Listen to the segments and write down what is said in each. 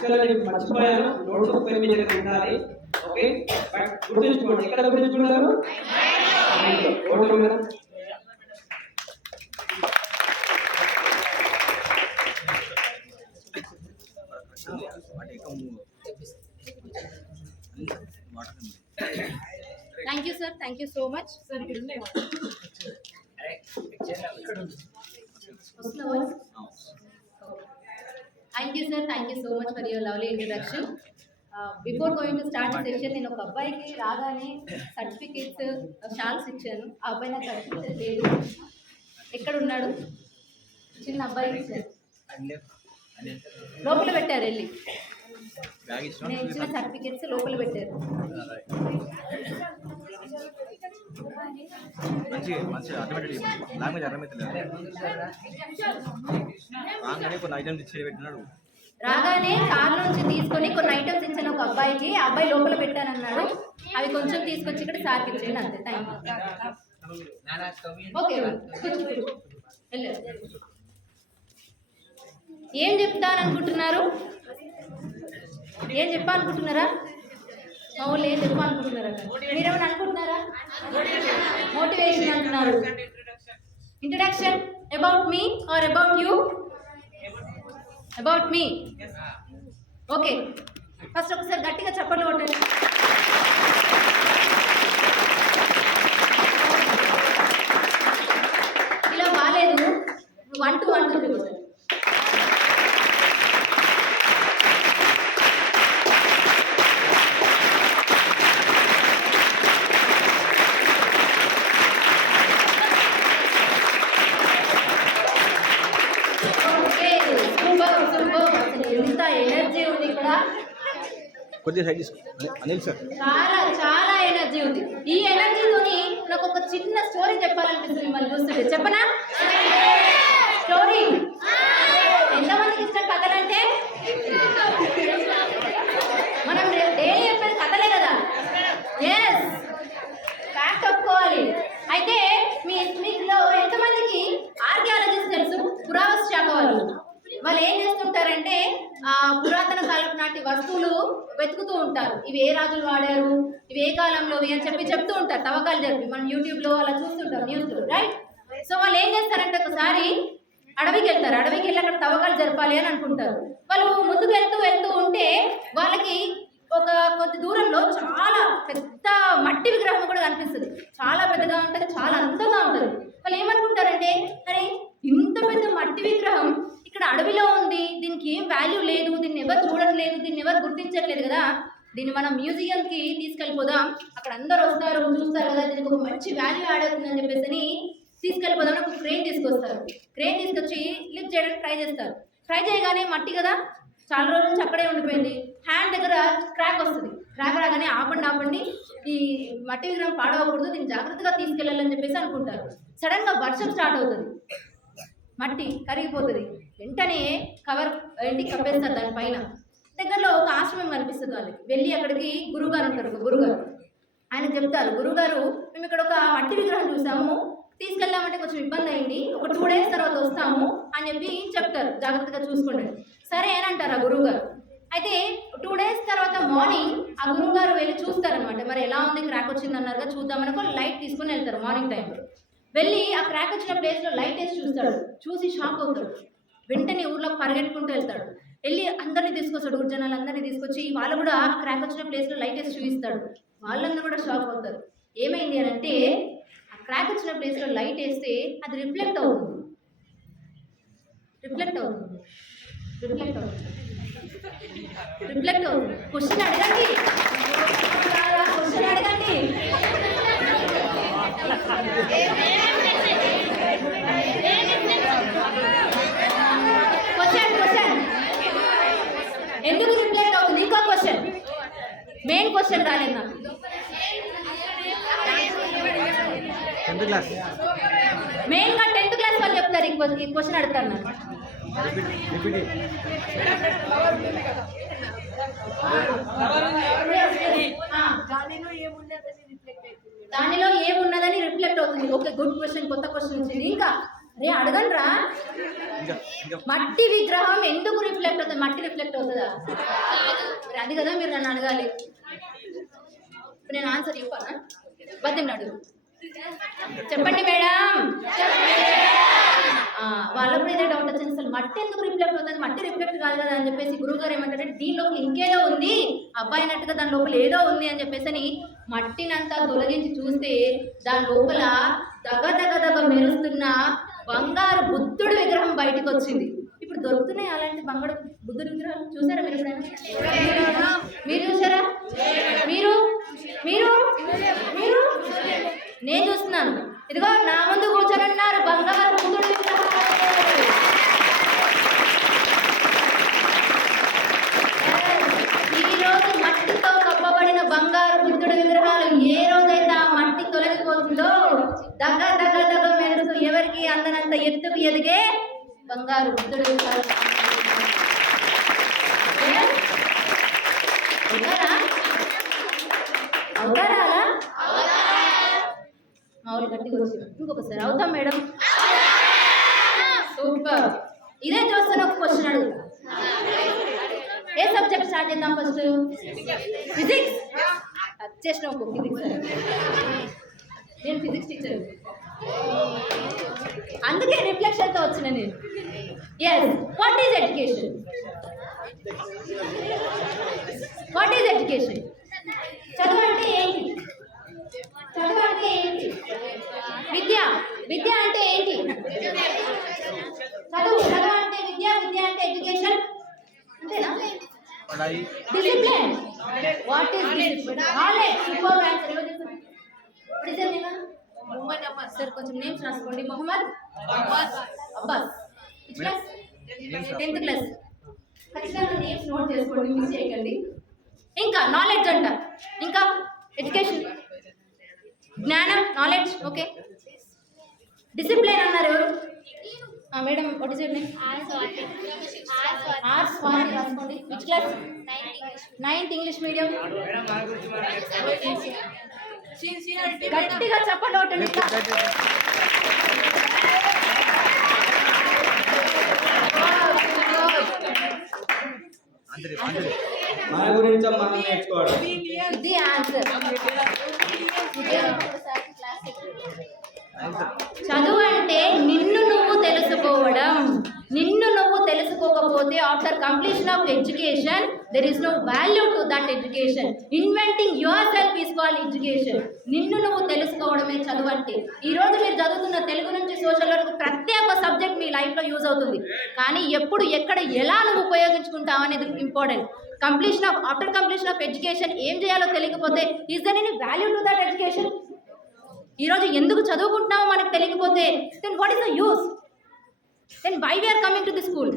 యాక్చువల్గా నేను మర్చిపోయాను, నోట్స్ పేరు మీద ఉండాలి. ఓకే, బట్ గుర్తుంచుకోండి. ఎక్కడ గుర్తుంచుకుంటారు? Okay madam. Thank you, sir. Thank you so much. Thank you, sir. Thank you so much for your lovely introduction. Before going to start the session, నేను ఒక అబ్బాయికి రాగానే సర్టిఫికేట్స్ షాల్స్ ఇచ్చాను. ఆ అబ్బాయి నాకు కనిపించలేదు. ఎక్కడ ఉన్నాడు? చిన్న అబ్బాయి ఇచ్చాను, లోపల పెట్టారు. వెళ్ళి నేను ఇచ్చిన సర్టిఫికేట్స్ లోపల పెట్టారు. రాగానే కార్ నుంచి తీసుకొని కొన్ని ఐటమ్స్ ఇచ్చాను ఒక అబ్బాయికి. ఆ అబ్బాయి లోపల పెట్టానన్నాడు. అవి కొంచెం తీసుకొచ్చి ఇక్కడ సార్కి ఇచ్చేయండి, అంతే. Thank you. ఓకే, ఏం చెప్తాననుకుంటున్నారు? ఏం చెప్పాలనుకుంటున్నారా? మా వాళ్ళు ఏం చెప్పాలనుకుంటున్నారా? మీరేమైనా అనుకుంటున్నారా? మోటివేషన్ అంటున్నారు. Introduction about me or about you? About me. Okay, first ఒకసారి గట్టిగా చెప్పండి. కొట్టండి. ఇలా బాగాలేదు, 1 to 1 2 3. ఎంత ఎనర్జీ ఉంది ఇక్కడ, చాలా చాలా ఎనర్జీ ఉంది. ఈ ఎనర్జీతోని నాకు ఒక చిన్న స్టోరీ చెప్పాలనిపిస్తుంది మిమ్మల్ని చూస్తుంటే. చెప్పనా స్టోరీ? ఎంతమందికి ఇష్టం కథలంటే? మనం డైలీ చెప్పేది కథలే కదా. ఎస్, ఫ్యాక్ట్ ఒప్పుకోవాలి. అయితే మీలో ఎంతమందికి ఆర్కియాలజిస్ట్ తెలుసు? పురావస్తు శాఖ వాళ్ళు. వాళ్ళు ఏం చేస్తుంటారంటే పురాతన కాలం నాటి వస్తువులు వెతుకుతూ ఉంటారు. ఇవి ఏ రాజులు వాడారు, ఇవి ఏ కాలంలోవి అని చెప్తూ ఉంటారు. తవ్వకాలు జరిపి మనం యూట్యూబ్లో అలా చూస్తుంటాం, న్యూస్లో, రైట్? సో వాళ్ళు ఏం చేస్తారంటే ఒకసారి అడవికి వెళ్తారు. అడవికి వెళ్ళి అక్కడ తవ్వకాలు జరపాలి అని అనుకుంటారు. వాళ్ళు ముందుకు వెళ్తూ ఉంటే వాళ్ళకి ఒక కొద్ది దూరంలో చాలా పెద్ద మట్టి విగ్రహం కూడా కనిపిస్తుంది. చాలా పెద్దగా ఉంటుంది, చాలా అందంగా ఉంటుంది. వాళ్ళు ఏమనుకుంటారంటే, అరే ఇంత పెద్ద మట్టి విగ్రహం ఇక్కడ అడవిలో ఉంది, దీనికి ఏం వాల్యూ లేదు, దీన్ని ఎవరు చూడట్లేదు, దీన్ని ఎవరు గుర్తించట్లేదు కదా, దీన్ని మనం మ్యూజియంకి తీసుకెళ్ళిపోదాం, అక్కడ అందరూ వస్తారు చూస్తారు కదా, దీనికి ఒక మంచి వాల్యూ యాడ్ అవుతుందని చెప్పేసి తీసుకెళ్ళిపోదాం. ఒక క్రేన్ తీసుకొస్తారు. క్రేన్ తీసుకొచ్చి లిఫ్ట్ చేయడానికి ట్రై చేస్తారు. ట్రై చేయగానే మట్టి కదా, చాలా రోజుల నుంచి అక్కడే ఉండిపోయింది. హ్యాండ్ దగ్గర క్రాక్ వస్తుంది. క్రాక్ రాగానే ఆపండి, ఈ మట్టి విగ్రహం పాడవకూడదు, దీన్ని జాగ్రత్తగా తీసుకెళ్ళాలని చెప్పేసి అనుకుంటారు. సడన్గా వర్షం స్టార్ట్ అవుతుంది, మట్టి కరిగిపోతుంది. వెంటనే కప్పేస్తారు దానిపైన. దగ్గరలో ఒక ఆశ్రమం కనిపిస్తుంది వాళ్ళకి. వెళ్ళి అక్కడికి గురువుగారు ఉంటారు, ఒక గురుగారు. ఆయన చెప్తారు, గురువుగారు మేము ఇక్కడ ఒక మట్టి విగ్రహం చూసాము, తీసుకెళ్దామంటే కొంచెం ఇబ్బంది అయింది, ఒక 2 days తర్వాత వస్తాము అని చెప్పి చెప్తారు, జాగ్రత్తగా చూసుకోండి. సరే అని అంటారు ఆ గురువుగారు. అయితే 2 days తర్వాత మార్నింగ్ ఆ గురువుగారు వెళ్ళి చూస్తారనమాట. మరి ఎలా ఉంది, క్రాక్ వచ్చింది అన్నారుగా, చూద్దామనుకో లైట్ తీసుకొని వెళ్తారు. మార్నింగ్ టైంలో వెళ్ళి ఆ క్రాక్ వచ్చిన ప్లేస్లో లైట్ వేసి చూస్తాడు. చూసి షాక్ అవుతాడు. వెంటనే ఊర్లోకి పరిగెట్టుకుంటూ వెళ్తాడు. వెళ్ళి అందరినీ తీసుకొస్తాడు, జనాలందరినీ తీసుకొచ్చి వాళ్ళు కూడా క్రాక్ వచ్చిన ప్లేస్లో లైట్ వేసి చూపిస్తాడు. వాళ్ళందరూ కూడా షాక్ అవుతారు. ఏమైంది అని అంటే, ఆ క్రాక్ వచ్చిన ప్లేస్లో లైట్ వేస్తే అది రిఫ్లెక్ట్ అవుతుంది. క్వశ్చన్ అడగండి. ఎందుకు రిఫ్లెక్ట్ అవుతుంది? ఇంకో క్వశ్చన్, మెయిన్ క్వశ్చన్ రాలేదు నాకు. మెయిన్గా 10th క్లాస్ వాళ్ళు చెప్తారు. ఈ క్వశ్చన్ అడుగుతారు నాకు. దానిలో ఏమున్నదని రిఫ్లెక్ట్ అవుతుంది. ఓకే, గుడ్ క్వశ్చన్, కొత్త క్వశ్చన్ వచ్చింది. ఇంకా రే అడగండి రా. మట్టి విగ్రహం ఎందుకు రిఫ్లెక్ట్ అవుతుంది? మట్టి రిఫ్లెక్ట్ అవుతుందా? మరి అది కదా మీరు నన్ను అడగాలి. ఇప్పుడు నేను ఆన్సర్ చెప్పానా? బతిన్నాడు చెప్పండి మేడం. వాళ్ళకు ఇదే డౌట్ వచ్చింది, అసలు మట్టి ఎందుకు రిఫ్లెక్ట్ అవుతుంది? మట్టి రిఫ్లెక్ట్ కాదు కదా అని చెప్పేసి గురువు గారు ఏమంటారంటే దీని లోపల ఇంకేదో ఉంది, అబ్బాయి అన్నట్టుగా దాని లోపల ఏదో ఉంది అని చెప్పేసి అని మట్టినంతా తొలగించి చూస్తే దాని లోపల దగ దగ దగ మెరుస్తున్న బంగారు బుద్ధుడు విగ్రహం బయటకు వచ్చింది. ఇప్పుడు దొరుకుతున్నాయి అలాంటి బంగారు బుద్ధుడు విగ్రహాలు? చూసారా మీరు ఎప్పుడైనా? మీరు చూసారా? మీరు మీరు మీరు నేను చూస్తున్నాను. ఇదిగో నా ముందు కూర్చోనున్నారు బంగారు బుద్ధుడు విగ్రహాలు. ఈ రోజు మట్టితో కప్పబడిన బంగారు బుద్ధుడు విగ్రహాలు ఏ రోజైతే ఆ మట్టి తొలగిపోతుందో దగ్గ దగ్గ దగ్గ మెరుస్తూ ఎవరికి అందనంత ఎత్తుకు ఎదిగే బంగారు బుద్ధుడు విగ్రహాలు. అవుతారా? మామూలు గట్టిగా వచ్చింది. ఇంకొకసారి అవుతాం మేడం. సూపర్. ఇదే చూస్తున్న ఒక క్వశ్చన్ అడుగు. ఏ సబ్జెక్ట్ స్టార్ట్ చేద్దాం ఫస్ట్? ఫిజిక్స్. చేసిన ఒక ఫిజిక్స్. నేను ఫిజిక్స్ టీచర్, అందుకే రిఫ్లెక్షన్తో వచ్చిన నేను. Yes, what is education? What is education? చదువు అంటే ఏంటి? చదువు అంటే ఏంటి? విద్య. విద్య అంటే ఏంటి? చదువు. చదువు అంటే విద్య. విద్య అంటే ఎడ్యుకేషన్. అంతేనా? Discipline. What is discipline? Knowledge. Super answer. Mohammed Abbas. Sir కొంచెం నేమ్స్ రాసుకోండి. Mohammed Abbas. Class? 10th class. ఖచ్చితంగా నేమ్స్ నోట్ చేసుకోండి, మిస్ చేయకండి. ఇంకా నాలెడ్జ్ అంట, ఇంకా ఎడ్యుకేషన్, జ్ఞానం, నాలెడ్జ్. ఓకే. డిసిప్లిన్ అన్నారు ఎవరు? Madam what is your name? Arts. Swathi రాసుకోండి. Which class? 9th English medium. గట్టిగా చెప్పండి. మన గురించి మనం నేర్చుకోవడం. ఇది ఆన్సర్. చదువు అంటే నిన్ను నువ్వు తెలుసుకోవడం. నిన్ను నువ్వు తెలుసుకోకపోతే after completion of education there is no value to that education. Inventing your self is called education. నిన్ను నువ్వు తెలుసుకోవడమే చదువు అంటే. ఈరోజు మీరు చదువుతున్న తెలుగు నుంచి సోషల్ వరకు ప్రతి ఒక్క సబ్జెక్ట్ మీ లైఫ్లో యూజ్ అవుతుంది. కానీ ఎప్పుడు ఎక్కడ ఎలా నువ్వు ఉపయోగించుకుంటావు అనేది important. After completion of education ఏం చేయాలో తెలియకపోతే is there any value to that education? ఈరోజు ఎందుకు చదువుకుంటున్నామో మనకు తెలియకపోతే then what is the use? Then why we are coming to the school?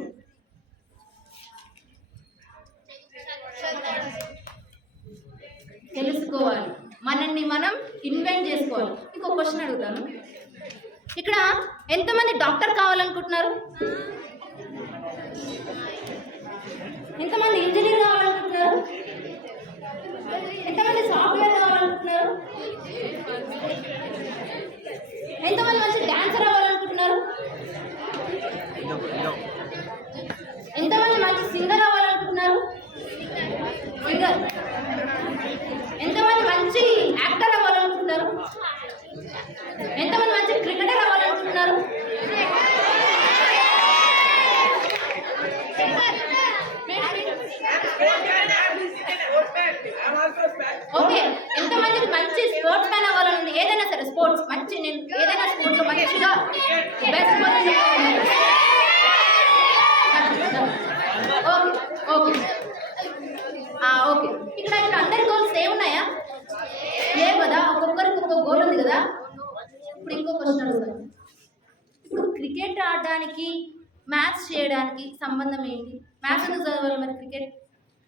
తెలుసుకోవాలి, మనల్ని మనం ఇన్వెంట్ చేసుకోవాలి. ఇంకో క్వశ్చన్ అడుగుతాను. ఇక్కడ ఎంతమంది డాక్టర్ కావాలనుకుంటున్నారు? ఎంతమంది ఇంజనీర్ కావాలనుకుంటున్నారు? ఎంతమంది సాఫ్ట్వేర్ కావాలనుకుంటున్నారు? ఎంతమంది మంచి డాన్సర్ అవ్వాలనుకుంటున్నారు? ఎంతమంది మంచి సింగర్ అవ్వాలనుకుంటున్నారు? సింగర్. ఎంతమంది మంచి యాక్టర్ అవ్వాలనుకుంటున్నారు? ఎంతమంది మంచి క్రికెటర్ అవ్వాలనుకుంటున్నారు? ఓకే. ఎంతమంది మంచి స్పోర్ట్స్ మ్యాన్ అవ్వాలని? ఏదైనా సరే స్పోర్ట్స్ మంచి, నేను ఏదైనా స్పోర్ట్స్లో మంచిగా best position. Okay okay okay. ఇక్కడ అందరి గోల్స్ సేమ్ ఉన్నాయా? లేవు కదా, ఒక్కొక్కరికి ఒక్కొక్క గోల్ ఉంది కదా. ఇప్పుడు ఇంకో క్వశ్చన్ అడుగుతాను. ఇప్పుడు క్రికెట్ ఆడడానికి మ్యాథ్స్ చేయడానికి సంబంధం ఏంటి? మ్యాథ్స్ ఎందుకు చదవాలి మరి క్రికెట్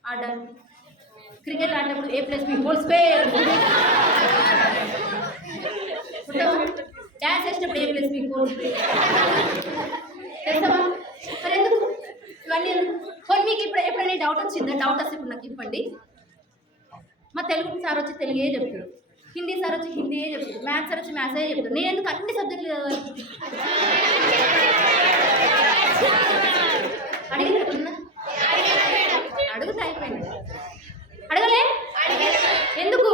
ఆడడానికి? క్రికెట్ ఆడినప్పుడు A+B² డ్యాన్స్ వేసినప్పుడు A+B² చేస్తావా? మరి ఎందుకు ఇవన్నీ? కొన్ని మీకు ఇప్పుడు ఎప్పుడైనా డౌట్ వచ్చిందా? డౌట్ వస్తే ఇప్పుడు నాకు ఇవ్వండి. మా తెలుగు సార్ వచ్చి తెలుగే చెప్తాడు. హిందీ సార్ వచ్చి హిందీయే చెప్తారు, మ్యాథ్స్ సార్ వచ్చి మ్యాథ్సే చెప్తారు. నేను ఎందుకు అన్ని సబ్జెక్టులు చదవాలి? అడిగిన అడుగుతా అయిపోయింది. అడగలే ఎందుకు?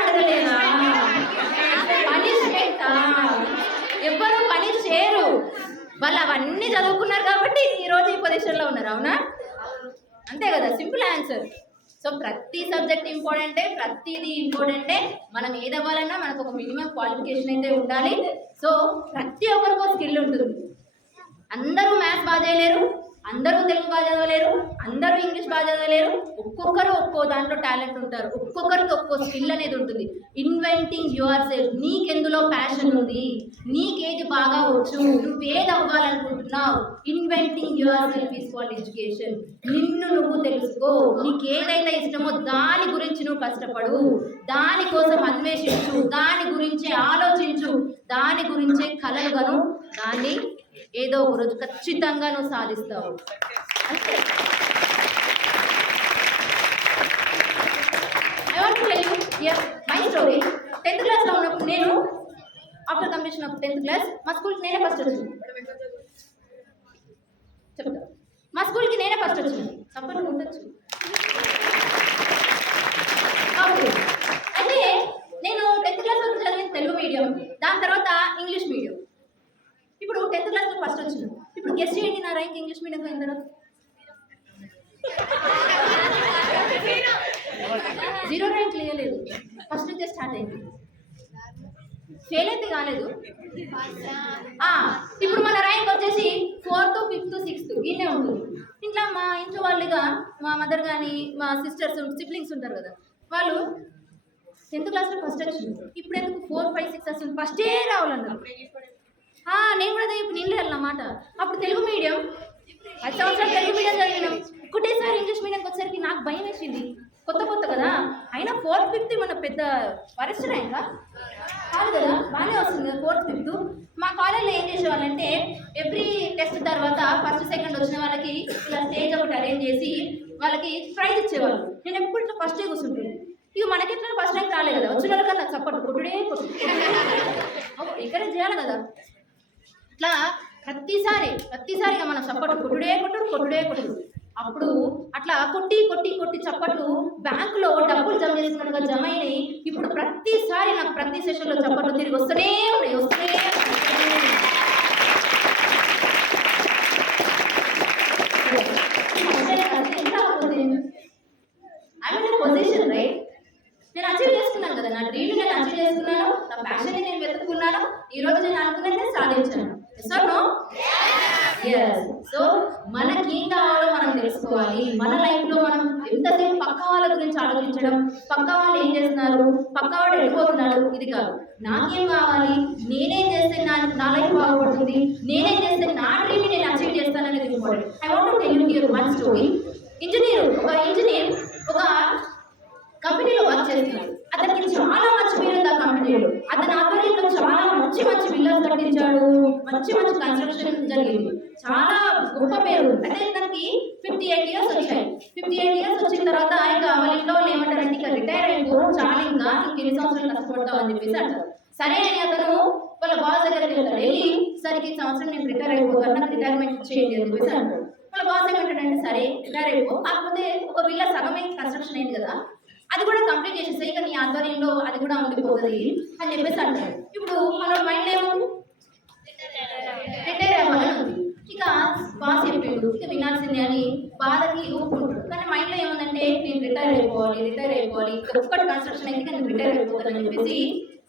అడగలేదా? పనిష్మెంట్ ఎవ్వరు పని చేయరు, వాళ్ళు అవన్నీ చదువుకున్నారు కాబట్టి ఈరోజు ఈ పొజిషన్లో ఉన్నారు. అవునా? అంతే కదా, సింపుల్ ఆన్సర్. సో ప్రతి సబ్జెక్ట్ ఇంపార్టెంటే, ప్రతిదీ ఇంపార్టెంటే. మనం ఏదవ్వాలన్నా మనకు ఒక మినిమం క్వాలిఫికేషన్ అయితే ఉండాలి. సో ప్రతి ఒక్కరికి ఒక స్కిల్ ఉంటుంది. అందరూ మ్యాథ్స్ బాగా చేయలేరు, అందరూ తెలుగు బాగా చదవలేరు, అందరూ ఇంగ్లీష్ బాగా చదవలేరు. ఒక్కొక్కరు ఒక్కో దాంట్లో టాలెంట్ ఉంటారు, ఒక్కొక్కరికి ఒక్కో స్కిల్ అనేది ఉంటుంది. Inventing your self. నీకెందులో ప్యాషన్ ఉంది, నీకేది బాగా వచ్చు, నువ్వు ఏది అవ్వాలనుకుంటున్నావు. Inventing your self is called education. నిన్ను నువ్వు తెలుసుకో, నీకు ఏదైతే ఇష్టమో దాని గురించి నువ్వు కష్టపడు, దానికోసం అన్వేషించు, దాని గురించే ఆలోచించు, దాని గురించే కలలుగను, దాన్ని ఏదో ఒక రోజు ఖచ్చితంగా నువ్వు సాధిస్తావు. అంతే. I want to tell you my story. 10th క్లాస్లో ఉన్నప్పుడు నేను after completion of 10th class మా స్కూల్కి నేనే ఫస్ట్ వచ్చింది. చెప్తా, మా స్కూల్కి నేనే ఫస్ట్ వచ్చింది. సపోర్ట్ ఉండొచ్చు. అయితే నేను 10th క్లాస్ వరకు చదివిన తెలుగు మీడియం, దాని తర్వాత ఇంగ్లీష్ మీడియం. ఇప్పుడు 10th క్లాస్లో ఫస్ట్ వచ్చింది. ఇప్పుడు గెస్ట్ చేయండి నా ర్యాంక్ ఇంగ్లీష్ మీడియం అయిన తర్వాత. 0 ర్యాంక్ లేయలేదు, ఫస్ట్ నుంచే స్టార్ట్ అయింది. ఫెయిల్ అయితే కాలేదు. ఇప్పుడు మన ర్యాంక్ వచ్చేసి 4th, 5th, 6th ఇన్నే ఉంటుంది. ఇంట్లో మా ఇంట్లో వాళ్ళుగా మా మదర్ కానీ మా సిస్టర్స్ సిబ్లింగ్స్ ఉంటారు కదా, వాళ్ళు 10th క్లాస్లో ఫస్ట్ వచ్చింది. ఇప్పుడు ఎందుకు 4, 5, 6 వస్తుంది, ఫస్టే రావాలన్నారు. నేను కూడా ఇప్పుడు నీళ్ళు వెళ్ళినమాట. అప్పుడు తెలుగు మీడియం 10 సంవత్సరాలు తెలుగు మీడియం చదివినాం. ఒకటేసారి ఇంగ్లీష్ మీడియంకి వచ్చేసరికి నాకు భయం వేసింది, కొత్త కదా. అయినా 4th, 5th మన పెద్ద వరస్ట్ ర్యాంక్ కాదు కదా, బాగానే వస్తుంది కదా 4th, 5th. మా కాలేజ్లో ఏం చేసేవాళ్ళంటే ఎవ్రీ టెస్ట్ తర్వాత ఫస్ట్, సెకండ్ వచ్చిన వాళ్ళకి ఇలా స్టేజ్ ఒకటి అరేంజ్ చేసి వాళ్ళకి ప్రైజ్ ఇచ్చేవాళ్ళు. నేను ఎప్పుడు ఇట్లా ఫస్టే కూర్చుంటుంది. ఇక మనకెట్లా ఫస్ట్ ర్యాంక్ రాలేదు కదా, వచ్చిన వాళ్ళకన్నా సపోర్ట్ కొట్టుడే ఎంకరేజ్ చేయాలి కదా. ఇట్లా ప్రతిసారిగా మనం చప్పట్లు కొట్టుడు. అప్పుడు అట్లా కొట్టి చప్పట్లు బ్యాంకులో డబ్బులు జమ చేసుకున్నట్టుగా జమ అయినాయి. ఇప్పుడు ప్రతిసారి నాకు ప్రతి సెషన్లో చప్పట్లు తిరిగి వస్తూనే ఉన్నాయి. పొజిషన్ రైట్, నేను అచీవ్ చేసుకున్నాను కదా, నా డ్రీమ్ నేను అచీవ్ చేసుకున్నాను, నా ప్యాషన్ నేను వెతుక్కున్నాను, ఈరోజు నేను అనుకున్నది సాధించాను. సో మనకి ఏం కావాలో మనం తెలుసుకోవాలి. మన లైఫ్లో మనం ఎంతసేపు పక్క వాళ్ళ గురించి ఆలోచించడం, పక్క వాళ్ళు ఏం చేస్తున్నారు, పక్క వాడు వెళ్ళిపోతున్నాడు, ఇది కాదు. నాకేం కావాలి, నేనేం చేస్తే నా లైఫ్ బాగుపడుతుంది, నేనేం చేస్తే నా డ్రీమ్ నేను అచీవ్ చేస్తాననేది important. I want to tell you here one story. ఒక ఇంజనీర్ ఒక కంపెనీలో వర్క్ చేస్తున్నాడు. అతనికి చాలా మంచి పేరు ఉంది ఆ కంపెనీలో. అతని ఆధ్వర్యంలో చాలా మంచి విల్లాస్ కట్టించాడు, మంచి కన్స్ట్రక్షన్ జరిగింది, చాలా గొప్ప పేరు. అంటే తనకి 58 ఇయర్స్ వచ్చాయి. 58 ఇయర్స్ వచ్చిన తర్వాత ఇంకా వాళ్ళ ఇంట్లో వాళ్ళు ఏమంటారంటే ఇక రిటైర్ అయిపో, చాలా ఇంకా ఎన్ని సంవత్సరాలు కష్టపడతావు అని చెప్పేసి అంటారు. సరే అని అతను వాళ్ళ బాస్ దగ్గరికి వెళ్తాడు. వెళ్ళి సరికి ఈ సంవత్సరం నేను రిటైర్ అయిపోతాను, నాకు రిటైర్మెంట్ చేయండి అని చెప్పేసి అంటాడు. వాళ్ళ బాస్ ఏమంటాడంటే సరే రిటైర్ అయిపో, కాకపోతే ఒక విల్లా సగమే కన్స్ట్రక్షన్ అయింది కదా, అది కూడా కంప్లీట్ చేసేస్తే ఇక నీ ఆధ్వర్యంలో అది కూడా ఉండిపోతుంది అని చెప్పేసి అంటారు. ఇప్పుడు మన మైండ్ ఏముంది, రిటైర్ అవ్వాలని ఉంది. ఇక బాస్ చెప్పిండు, ఇక వినాల్సిందే అని బాధకి ఊపుకుంటాడు. కానీ మైండ్లో ఏముందంటే నేను రిటైర్ అయిపోవాలి, ఒక్కటి కన్స్ట్రక్షన్ అయితే నేను రిటైర్ అయిపోతానని చెప్పేసి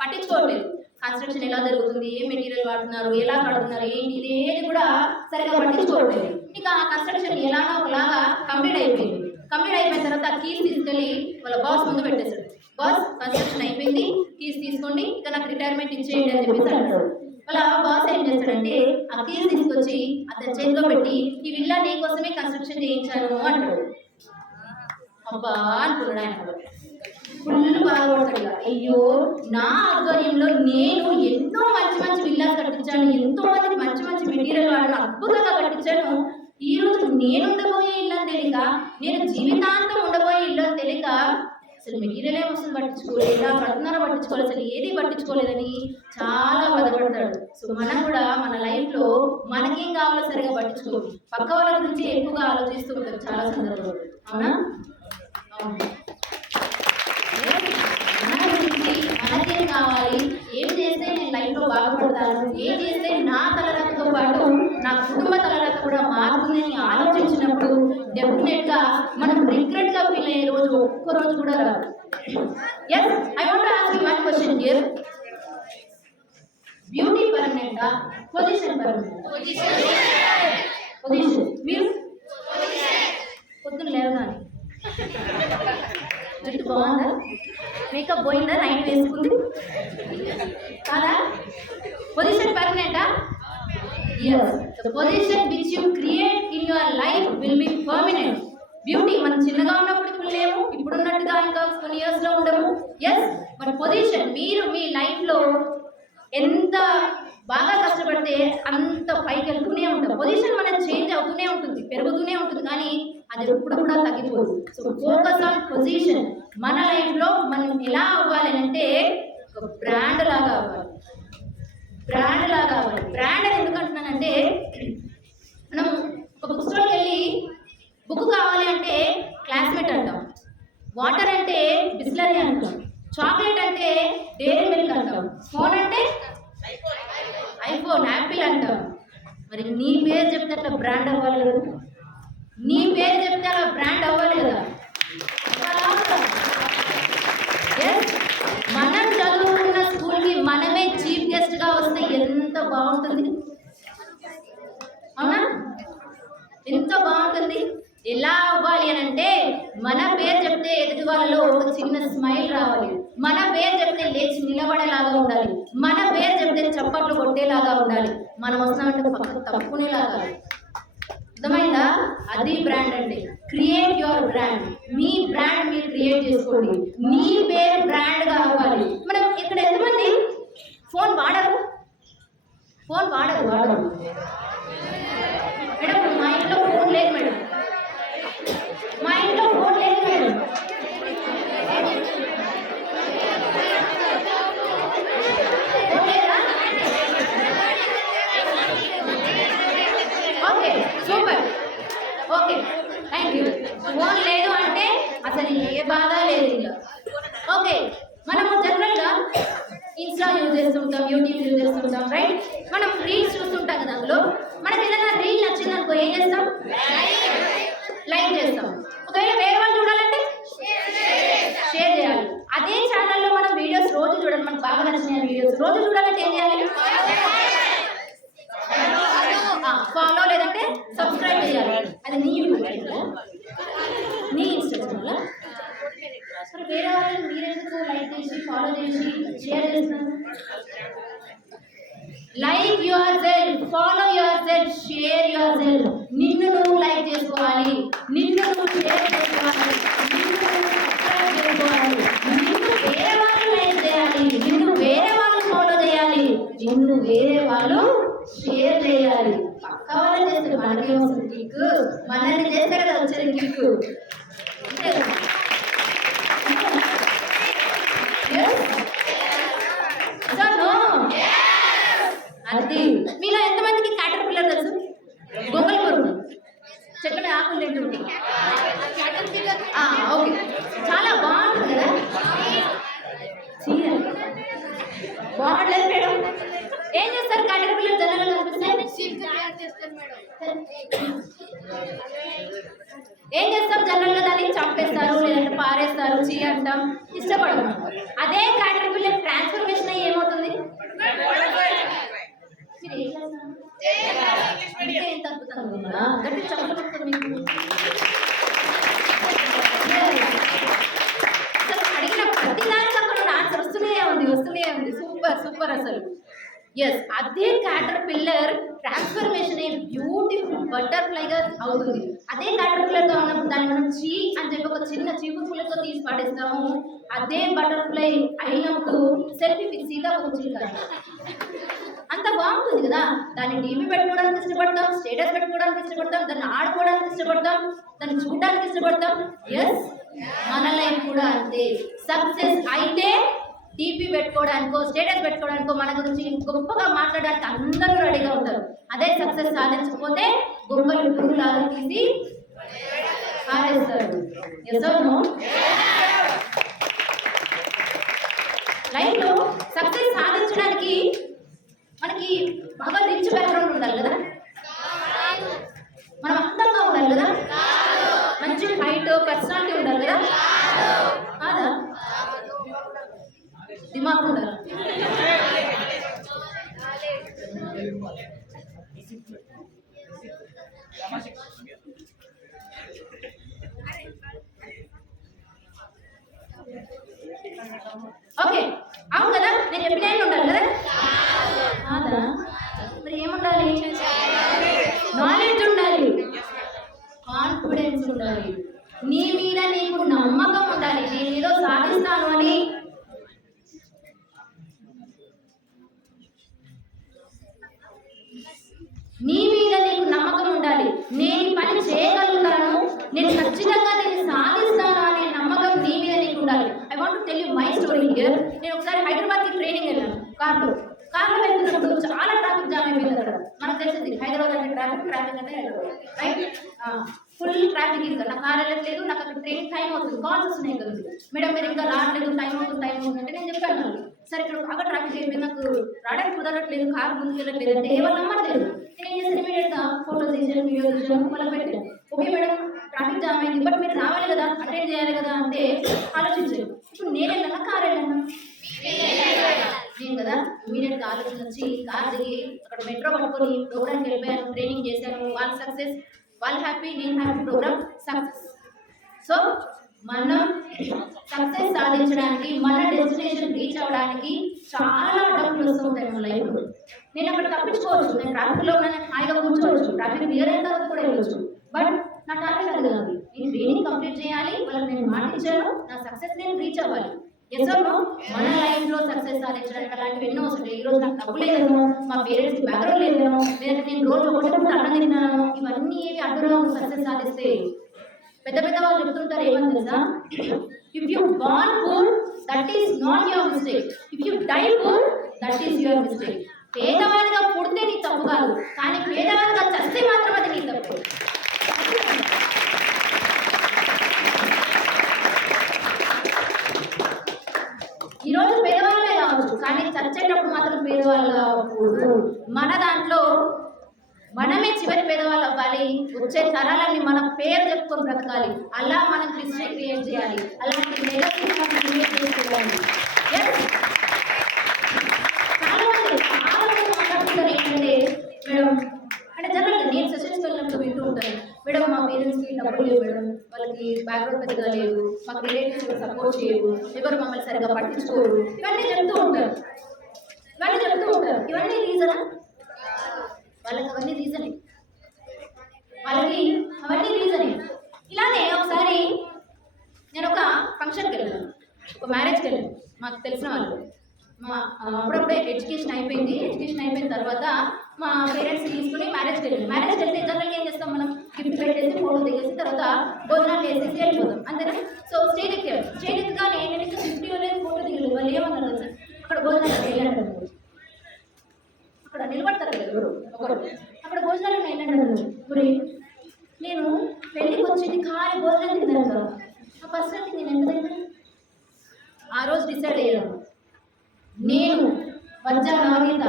పట్టించుకోవట్లేదు. కన్స్ట్రక్షన్ ఎలా జరుగుతుంది, ఏ మెటీరియల్ వాడుతున్నారు, ఎలా కడుతున్నారు, ఏంటి, ఇదేది కూడా సరిగా పట్టించుకోవట్లేదు. ఇక ఆ కన్స్ట్రక్షన్ ఎలానో ఒకలాగా కంప్లీట్ అయిపోయింది. కంప్లీట్ అయిపోయిన తర్వాత కీస్ తీసుకెళ్ళి వాళ్ళ బాస్ ముందు పెట్టేశాడు. బాస్ కన్స్ట్రక్షన్ అయిపోయింది, కీస్ తీసుకోండి, ఇక నాకు రిటైర్మెంట్ ఇచ్చేయండి అని చెప్పేసి అంటాడు. వాళ్ళ బాస్ ఏం చేస్తాడంటే ఆ కీస్ తీసుకొచ్చి అతని చేతిలో పెట్టి ఈ విల్లా నీ కోసమే కన్స్ట్రక్షన్ చేయించాను అంటాడు. అబ్బా అనుకున్నాడు ఆయన. ఫుల్ బాధపడతాడు. అయ్యో నా ఆధ్వర్యంలో నేను ఎంతో మంచి విల్లాస్ కట్టించాను, ఎంతో మందికి మంచి మెటీరియల్ వాడాను, అద్భుతంగా కట్టించాను, ఈ రోజు నేను ఉండబోయే ఇల్లు తెలియక, నేను జీవితాంతం ఉండబోయే ఇల్లు అని తెలియక అసలు మెటీరియల్ వస్తుంది పట్టించుకోలేదు, ఇలా కడుతున్నారో పట్టించుకోలేదు, అసలు ఏది పట్టించుకోలేదని చాలా బాధపడతాడు. సో మనం కూడా మన లైఫ్లో మనకేం కావాలో సరిగా పట్టించుకోవాలి, పక్క వాళ్ళ గురించి ఎక్కువగా ఆలోచిస్తూ ఉంటాం చాలా సందర్భాలు. అవునా? మన గురించి మనకేం కావాలి, ఏం చేస్తే నేను లైఫ్లో బాగుపడతాను, ఏం చేస్తే నా తలరాతతో పాటు నా కుటుంబ తలరాత కూడా మారుతుందని ఆలోచించినప్పుడు డెఫినెట్గా మనం రిగ్రెట్గా ఫీల్ అయ్యే రోజు ఒక్కరోజు కూడా రాదు. Yes, I want to ask you one question here. Beauty పర్మనెంటా, పొజిషన్ పర్మనెంటా? పొజిషన్. మీరు పొద్దున లేవగానే జుట్టు బాగుందా, మేకప్ పోయిందా, నైట్ వేసుకుంది కాదా? Position పర్మనెంటా? Yes, the position which you create in your life will be permanent. Beauty మనం చిన్నగా ఉన్నప్పుడు ఇప్పుడు లేము, ఇప్పుడున్నట్టుగా ఇంకా కొన్ని ఇయర్స్లో ఉండము. ఎస్, బట్ పొజిషన్ మీరు మీ లైఫ్లో ఎంత బాగా కష్టపడితే అంత పైకి వెళ్తూనే ఉంటాం. పొజిషన్ మనం చేంజ్ అవుతూనే ఉంటుంది, పెరుగుతూనే ఉంటుంది, కానీ అది ఎప్పుడు కూడా తగ్గిపోదు. So focus on position. మన లైఫ్లో మనం ఎలా అవ్వాలి అంటే ఒక బ్రాండ్ లాగా అవ్వాలి. బ్రాండ్ లాగా అవ్వాలి. బ్రాండ్ అని ఎందుకు అంటున్నానంటే, మనం ఒక పుస్తకానికి వెళ్ళి బుక్ కావాలి అంటే క్లాస్మేట్ అంటాం, వాటర్ అంటే బిస్లరీ అంటాం, చాక్లెట్ అంటే డైరీ మిల్క్ అంటాం, ఫోన్ అంటే ఐఫోన్, యాపిల్ అంటాం. మరి నీ పేరు చెప్తే అట్లా బ్రాండ్ అవ్వాలి కదా, నీ పేరు చెప్తే అలా బ్రాండ్ అవ్వాలి కదా. మనం చదువుకున్న స్కూల్కి మనమే చీఫ్ గెస్ట్గా వస్తే ఎంత బాగుంటుంది, అవునా? ఎంత బాగుంటుంది. ఎలా అవ్వాలి అని అంటే, మన పేరు చెప్తే ఎదుటి వాళ్ళలో ఒక చిన్న స్మైల్ రావాలి, మన పేరు చెప్తే లేచి నిలబడేలాగా ఉండాలి, మన పేరు చెప్తే చప్పట్లు కొట్టేలాగా ఉండాలి, మనం వస్తామంటే పక్కకు తప్పుకునేలాగా. అర్థమైందా? అది బ్రాండ్ అంటే. Create your brand. Me brand మీరు క్రియేట్ చేసుకోండి, మీ పేరు బ్రాండ్గా అవ్వాలి. మనం ఇక్కడ ఎంతమంది ఫోన్ వాడరు? ఫోన్ వాడరు మేడం. మా ఇంట్లో ఫోన్ లేదు మేడం, మా ఇంట్లో ఫోన్ లేదు madam. Okay, super, okay, thank you. Phone లేదు అంటే అసలు ఏ బాధ లేదు ఇంకా. ఓకే, మనము జనరల్గా ఇన్స్టా యూజ్ చేస్తుంటాం, యూట్యూబ్ యూజ్ చేస్తుంటాం, రైట్? మనం రీల్స్ చూస్తుంటాం కదా, అందులో మనకి ఏదైనా రీల్ నచ్చిందనుకో ఏం చేస్తాం? లైక్ చేస్తాం. ఒకవేళ వేరే వాళ్ళు చూడాలంటే షేర్ చేయాలి. అదే ఛానల్లో మనం వీడియోస్ రోజు చూడాలి, మనకు బాగా నచ్చిన వీడియోస్ రోజు చూడాలంటే ఏం చేయాలి? ఫాలో లేదంటే సబ్స్క్రైబ్ చేయాలి. అది నీ యూట్యూబ్, నీ ఇన్స్టాగ్రామ్లో. మరి వేరే వాళ్ళని మీరెందుకు లైక్ చేసి ఫాలో చేసి షేర్ చేస్తున్నారు? Like your self, follow your self, share your self. నిన్ను నువ్వు లైక్ చేసుకోవాలి, నిన్ను నువ్వు షేర్ చేసుకోవాలి, నిన్ను నువ్వు సబ్స్క్రైబ్ చేసుకోవాలి, నిన్ను వేరే వాళ్ళు లైక్ చేయాలి, నిన్ను వేరే వాళ్ళు ఫాలో చేయాలి, నిన్ను వేరే వాళ్ళు షేర్ చేయాలి. పక్క వాళ్ళని చేస్తే మనకే వస్తుంది కిక్, మనల్ని చేస్తే కదా వచ్చేది కిక్. అది మీలో ఎంతమందికి క్యాటర్ పిల్లర్ తెలుసు? గొంగళి పురుగు, చెట్ల మీద ఆకులు తింటుంది. ఓకే, చాలా బాగుంటుంది కదా, బాగుండలేదు మేడం. ఏం చేస్తారు క్యాటర్ పిల్లర్ జనరల్గా కనిపిస్తే? ఏం చేస్తాం జనరల్గా? దాన్ని చంపేస్తారు, లేదంటే పారేస్తారు, చీ అంటాం, ఇష్టపడతాం. అదే క్యాటర్ పిల్లర్ ట్రాన్స్ఫర్మేషన్ అయ్యి ఏమవుతుంది? ఎంత అద్భుతంగా గట్టి చెప్పబడుతుంది మీకు. అడిగిన ప్రతి దానికి అక్కడ ఆన్సర్ వస్తూనే ఉంది. Super super. అసలు ఎస్, అదే క్యాటర్ పిల్లర్ ట్రాన్స్ఫర్మేషన్ అయ్యి బ్యూటిఫుల్ బటర్ఫ్లైగా అవుతుంది. అదే క్యాటర్ పిల్లర్గా ఉన్నప్పుడు దాన్ని మనం చీ అని చెప్పి ఒక చిన్న చీపు పుల్లతో తీసి పాడేస్తాము. అదే బటర్ఫ్లై అయినప్పుడు సెల్ఫీ పిక్ సీదా కూర్చుంటారు. అంత బాగుంటుంది కదా. దాన్ని టీవీ పెట్టుకోవడానికి ఇష్టపడతాం, స్టేటస్ పెట్టుకోవడానికి ఇష్టపడతాం, దాన్ని ఆడుకోవడానికి ఇష్టపడతాం, దాన్ని చూడడానికి ఇష్టపడతాం. ఎస్, మన లైఫ్ కూడా అంతే. సక్సెస్ అయితే టీపీ పెట్టుకోవడానికో స్టేటస్ పెట్టుకోవడానికో మన గురించి గొప్పగా మాట్లాడడానికి అందరూ రెడీగా ఉంటారు. అదే సక్సెస్ సాధించకపోతే గొప్పలు పురుగులాగా తీసి పారేస్తారు. లైఫ్లో సక్సెస్ సాధించడానికి మనకి బాగా రిచ్ బ్యాక్గ్రౌండ్ ఉండాలి కదా, మనం అందంగా ఉండాలి కదా, మంచి హైట్ పర్సనాలిటీ ఉండాలి కదా, కాదా? దిమాగ్ ఉండాలి. ఓకే, అవును కదా, నేను చెప్పిన ఉండాలి కదా, కాదా? మరి ఏముండాలి? నాలెడ్జ్ ఉండాలి, కాన్ఫిడెన్స్ ఉండాలి, నీ మీద నీకు నమ్మకం ఉండాలి. నేను ఏదో సాధిస్తాను అని నీ మీద నీకు నమ్మకం ఉండాలి. నేను పని చేయగలుగుతాను, నేను ఖచ్చితంగా నేను సాధిస్తాను అనే నమ్మకం నీ మీద నీకు ఉండాలి. I want to tell you my story here. నేను ఒకసారి హైదరాబాద్కి ట్రైనింగ్ వెళ్ళాను. కార్లో వెళ్తున్నప్పుడు చాలా ట్రాఫిక్ జామ్ అయిపోయింది అక్కడ. మనకు తెలిసింది హైదరాబాద్ అంటే ట్రాఫిక్ అంటే హైదరాబాద్, రైట్? Full traffic. ఇంకా నా కార్ వెళ్ళట్లేదు, నాకు అక్కడ ట్రైన్ టైం అవుతుంది, కాల్స్ వస్తున్నాయి కదా, మేడం మీరు ఇంకా రావట్లేదు, టైం అవుతుంది అంటే నేను చెప్పాను, సరే ఇక్కడ అక్కడ ట్రాఫిక్ అయిపోయింది, నాకు రావడానికి కుదరట్లేదు, కార్ ముందుకు వెళ్ళట్లేదు అంటే ఎవరు నమ్మట్లేదు. నేను ఏం చేస్తాను, ఇమీడియట్గా ఫోటోస్ తీసాను, వీడియో తీసాను, వాళ్ళకి పెట్టాను. ఓకే మేడం ట్రాఫిక్ జామ్ అయింది, బట్ మీరు రావాలి కదా, అటెండ్ చేయాలి కదా అంటే ఆలోచించాను. ఇప్పుడు నేను వెళ్ళాను, కార్ వెళ్ళాను, నేను కదా ఇమీడియట్గా ఆలోచన వచ్చి కార్ దిగి అక్కడ మెట్రో పట్టుకొని ప్రోగ్రామ్కి వెళ్ళిపోయాను, ట్రైనింగ్ చేశాను. వాళ్ళు సక్సెస్, వాళ్ళు హ్యాపీ, నేను హ్యాపీ, ప్రోగ్రామ్ సక్సెస్. సో మనం సక్సెస్ సాధించడానికి, మన డెస్టినేషన్ రీచ్ అవ్వడానికి చాలా డబ్బులు వస్తూ ఉంటాయి మన లైఫ్లో. నేను అక్కడ తప్పించుకోవచ్చు, నేను ట్రాఫిక్లో ఉన్నాను హాయిగా కూర్చోవచ్చు, ట్రాఫిక్ క్లియర్ అయిన తర్వాత కూడా వెళ్ళవచ్చు, బట్ నా టార్గెట్ అది కాదు. నేను ట్రైనింగ్ కంప్లీట్ చేయాలి, వాళ్ళకి నేను మాటించాను, నా సక్సెస్ నేను రీచ్ అవ్వాలి. మన లైఫ్లో సక్సెస్ సాధించడానికి అలాంటివి ఎన్నో వస్తాయి. ఈరోజు నాకు డబ్బు లేదనో, మా పేరెంట్స్కి బ్యాక్గ్రౌండ్ లేదనో, లేదంటే నేను రోజు ఒకటి అన్నం తిన్నాను, ఇవన్నీ ఏవి అడ్డుగా సక్సెస్ సాధిస్తే పెద్ద పెద్ద వాళ్ళు చెప్తుంటారు ఏమని తెలుసా, if you born poor that is not your mistake, if you die poor that is your mistake. పేదవాడిగా పుడితే నీ తప్పు కాదు, కానీ పేదవాడిగా చస్తే మాత్రం అది నీ తప్పు. ఈరోజు పేదవాళ్ళే కావచ్చు, కానీ చచ్చేటప్పుడు మాత్రం పేదవాళ్ళు కావకూడదు. మన దాంట్లో మనమే చివరి పేదవాళ్ళు అవ్వాలి, వచ్చే తరాలన్నీ మన పేరు చెప్పుకొని బ్రతకాలి, అలా మనం హిస్టరీ క్రియేట్ చేయాలి, అలాంటి లెగసీ మనం క్రియేట్ చేసుకోవాలి. చాలా మంది మాట్లాడుతుంటారు ఏంటంటే, మేడం అంటే జనరల్గా నేను సెషన్స్ వెళ్ళినప్పుడు వింటూ ఉంటాను, మేడం మా పేరెంట్స్కి డబ్బులు లేవు మేడం, వాళ్ళకి బ్యాక్గ్రౌండ్ పెద్దగా లేదు, మాకు రిలేటివ్స్ కూడా సపోర్ట్ చేయరు, ఎవరు మమ్మల్ని సరిగ్గా పట్టించుకోరు, ఇవన్నీ చెప్తూ ఉంటారు. ఇవన్నీ రీజనా? వాళ్ళకి అవన్నీ రీజనే, ఇలానే ఒకసారి నేను ఒక ఫంక్షన్కి వెళ్ళాను, ఒక మ్యారేజ్కి వెళ్ళాను. మాకు తెలిసిన వాళ్ళు అప్పుడప్పుడే ఎడ్యుకేషన్ అయిపోయిన తర్వాత మా పేరెంట్స్ తీసుకుని మ్యారేజ్కి వెళ్ళాను. మ్యారేజ్కి వెళ్తే జనరల్గా ఏం చేస్తాం, మనం గిఫ్ట్ పెట్టేసి ఫోటో దిగేసి తర్వాత భోజనాలు చేసేసి వెళ్ళిపోతాం, అంతేనా? సో స్టేజ్ ఎక్కగానే నేను ఇంకా 50 ఇవ్వలేదు, ఫోటో దిగలేదు. వాళ్ళు ఏమన్నారు సార్, అక్కడ భోజనాలు వెళ్ళాడు, అక్కడ నిలబడతారు కదా ఎవరు ఒకరు, అక్కడ భోజనాలు వెళ్ళాడు. గురి నేను పెళ్ళికి వచ్చింది ఖాళీ భోజనం తిన్నాను కదా, ఆ పర్సనల్కి నేను ఎంత తిన్నాను ఆ రోజు డిసైడ్ అయ్యాను, నేను వజ్జా నవనీత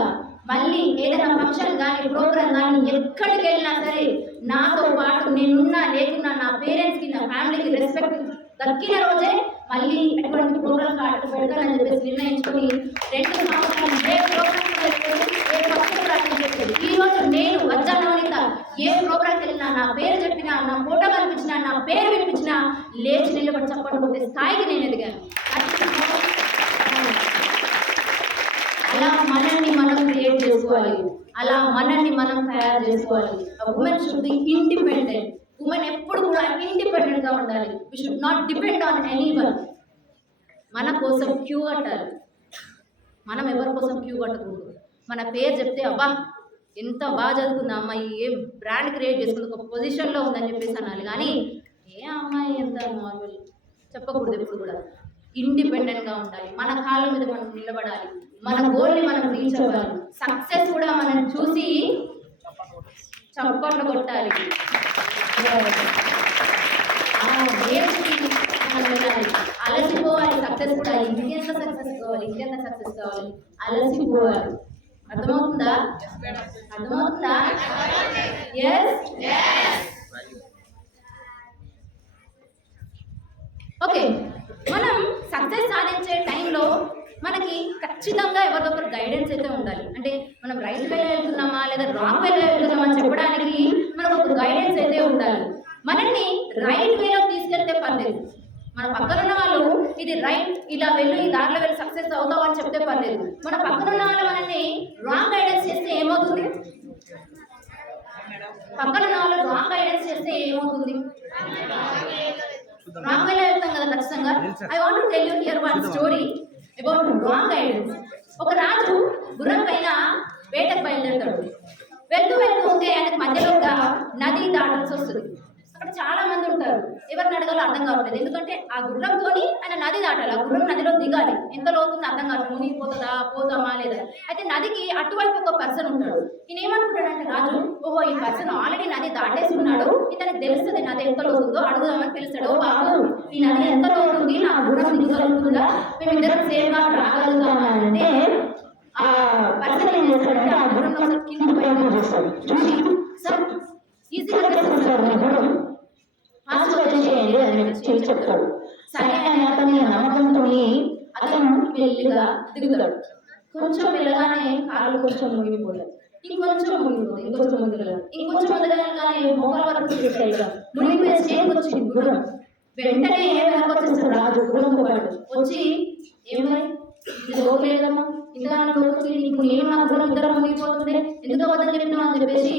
మళ్ళీ ఏదైనా ఫంక్షన్ కానీ ప్రోగ్రామ్ కానీ ఎక్కడికి వెళ్ళినా సరే నాతో పాటు నేనున్నా లేకున్నా నా పేరెంట్స్కి నా ఫ్యామిలీకి రెస్పెక్ట్ దక్కిన రోజే మళ్ళీ ఎటువంటి ప్రోగ్రామ్ అటు పెడతానని చెప్పేసి నిర్ణయించుకొని 2 సంవత్సరాలు ఏ ప్రోగ్రామ్ ఏ ఫంక్షన్ ప్రారంభించేది. ఈరోజు నేను వజ్జా నవనీత ఏ ప్రోగ్రామ్కి వెళ్ళినా, నా పేరు చెప్పినా, నా ఫోటో కనిపించినా, నా పేరు వినిపించినా లేచి నిలబడి చప్పట్లు కొట్టే స్థాయికి నేను ఎదిగాను. అలా మనల్ని మనం క్రియేట్ చేసుకోవాలి. అలా మనల్ని మనం తయారు చేసుకోవాలి. Women should be independent. Women ఎప్పుడు కూడా ఇండిపెండెంట్ గా ఉండాలి. We should not depend on anyone. మన కోసం క్యూ కట్టాలి. మనం ఎవరి కోసం క్యూ కట్టకూడదు. మన పేరు చెప్తే అబ్బా ఎంత బాగా చదువుకుంది అమ్మాయి, ఏం బ్రాండ్ క్రియేట్ చేసుకుంది, ఒక పొజిషన్లో ఉందని చెప్పేసి అనాలి. కానీ ఏ అమ్మాయి ఎంత నార్మల్ చెప్పకూడదు. ఎప్పుడు కూడా ఇండిపెండెంట్గా ఉండాలి. మన కాళ్ళ మీద మనం నిలబడాలి. మన గోల్ని మనం రీచ్ అవ్వాలి. సక్సెస్ కూడా మనం చూసి చప్పట్లు కొట్టాలి. అలసిపోవాలి. సక్సెస్ కూడా ఇంకెంత సక్సెస్ కావాలి, ఇంకెంత సక్సెస్ కావాలి, అలసిపోవాలి. అర్థమవుతుందా? అర్థమవుతుందా? ఓకే. మనం సక్సెస్ సాధించే టైంలో మనకి ఖచ్చితంగా ఎవరిదొకరు గైడెన్స్ అయితే ఉండాలి. అంటే మనం రైట్ వేలో వెళ్తున్నామా లేదా రాంగ్ వేలో వెళ్తున్నామా అని చెప్పడానికి మనకు ఒక గైడెన్స్ అయితే ఉండాలి. మనల్ని రైట్ వేలో తీసుకెళ్తే పర్లేదు. మన పక్కన ఉన్న వాళ్ళు ఇది రైట్, ఇలా వెళ్ళు, ఈ దారిలో వెళ్ళి సక్సెస్ అవుతావు అని చెప్తే పర్లేదు. మన పక్కన ఉన్న వాళ్ళు మనల్ని రాంగ్ గైడెన్స్ చేస్తే ఏమవుతుంది? పక్కన ఉన్న వాళ్ళు రాంగ్ గైడెన్స్ చేస్తే ఏమవుతుంది? రాంగ్ వేలో వెళ్తాం కదా ఖచ్చితంగా. I want to tell you here one story about wrong guidance. ఒక రాజు గుర్రం పైన వేటకు బయలుదేరుతాడు. వెళ్తూ వెళ్తూ ఉంటే ఆయనకు మధ్యలో ఒక నది దాటాల్సి వస్తుంది. అక్కడ చాలా మంది ఉంటారు. ఎవరిని అడగాలో అర్థం కావట్లేదు. ఎందుకంటే ఆ గుర్రంతో ఆయన నది దాటాలి. ఆ గుర్రం నదిలో దిగాలి. ఎంత లోతుందో అర్థం కావట్లేదు. మునిగిపోతుందా, పోతామా లేదా. అయితే నదికి అటువైపు ఒక పర్సన్ ఉంటాడు. ఈయన ఏమనుకుంటాడంటే రాజు, ఓహో ఈ పర్సన్ ఆల్రెడీ నది దాటేసి ఉన్నాడు, ఇతనికి తెలుస్తుంది నది ఎంత లోతుందో, అడుగుదామని పిలుస్తాడు. ఓ బాబు, ఈ నది ఎంత లోతుంది, నా గుర్రం దిగలుగుతుందా, మేమిద్దరం సేఫ్గా రాగలుగుతామా అంటే ఆ పర్సన్ ఏం చేస్తాడంటే ఆ గుర్రంలో కింద పైన చూస్తాడు. చూసి సార్ ఈజీగా తెలుస్తాడు నా గుర్రం, చేయండి అని చెప్తాడు. సరే అని అతని నమ్మకంతో అతను మెల్లిగా దిగుతాడు. కొంచెం వెళ్ళగానే కాళ్ళు కొంచెం మునిగిపోతాయి. ఇంకొంచెం మునిగిపోతుంది. ఇంకొంచెం ముందుగా ముందుగానే మోకాల వరకు చూస్తాయి. మునిగిపోయే స్టేజ్ వచ్చింది గుర్రం. వెంటనే వెనకొచ్చేస్తాడు రాజు గుర్రంతో పాటు. వచ్చి ఏమై ఇది లోకలేదమ్మా, ఇంకా లోతుంది, ఇప్పుడు నేను నా గుర్రం ఇద్దరు మునిగిపోతుంది, ఎందుకు వద్దని చెప్పినా అని చెప్పేసి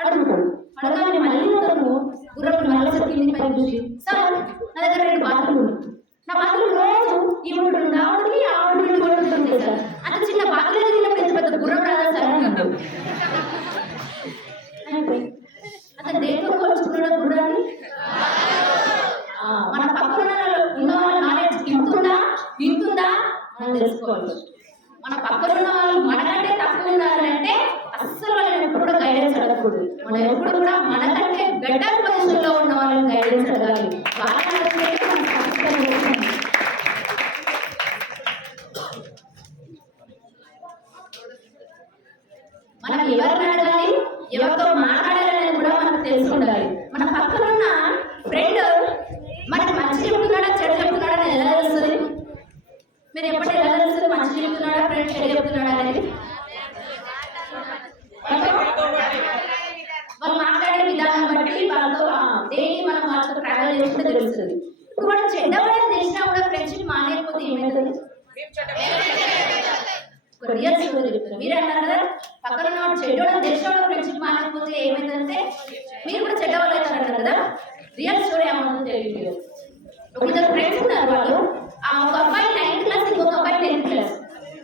అడుగుతాడు. అడగానే మళ్ళీ అతను గుర్రం మళ్ళీ కింది పైన చూసి, సార్ నా దగ్గర 2 బాతులు ఉన్నాయి, నా బాతులు రోజు ఈ ఊళ్ళు ఆవిడకి ఆవిడ కూడా ఉంటుంది సార్, అంత చిన్న బాతులు తిన్నప్పుడు పెద్ద గుర్రం రాదా సార్ అన్నాడు. అతను దేంతో కొలుచుకున్నాడు గుర్రాన్ని? మన పక్కన ఉన్న వాళ్ళ నాలెడ్జ్ వింటుందా మనం తెలుసుకోవాలి. మన పక్కన ఉన్న వాళ్ళు మనకంటే తక్కువ ఉన్నారంటే అస్సలు వాళ్ళని ఎప్పుడు కూడా గైడెన్స్ అడగకూడదు. మనం ఎప్పుడు కూడా మనకంటే బెటర్ పొజిషన్ లో ఉన్న వాళ్ళని గైడెన్స్ అడగాలి. మనం ఎవరిని అడగాలి, ఎవరితో మాట్లాడాలనేది కూడా మనకు తెలిసి ఉండాలి. మన పక్కన ఉన్న ఫ్రెండ్ మనకు మంచి చెప్తున్నాడా చెడు చెప్తున్నాడా అని ఎలా తెలుస్తుంది? మీరు ఎప్పుడు ఎలా తెలుస్తుంది మంచి చెప్తున్నాడా ఫ్రెండ్ చెడు చెప్తున్నాడా అనేది? వాళ్ళు మాట్లాడే విధానం బట్టి వాళ్ళతో డైలీ మనం వాళ్ళతో ట్రావెల్ చేస్తుంటే తెలుస్తుంది. ఇప్పుడు వాళ్ళు చెడ్డవాడని తెలిసినా కూడా ఫ్రెండ్షిప్ మానేకపోతే ఏమవుతుంది? రియల్ స్టోరీ చెప్తారు. మీరు అన్నారు కదా పక్కన ఉన్న చెడ్డవాడని తెలిసిన కూడా ఫ్రెండ్షిప్ మానేకపోతే ఏమైందంటే మీరు కూడా చెడ్డవాళ్ళు అవుతారు కదా. రియల్ స్టోరీ ఏమవుతుందో తెలియదు. ఒక 2 ఫ్రెండ్స్ ఉన్నారు. వాళ్ళు ఒక అబ్బాయి 9th క్లాస్, ఇంకొక అబ్బాయి 10th క్లాస్.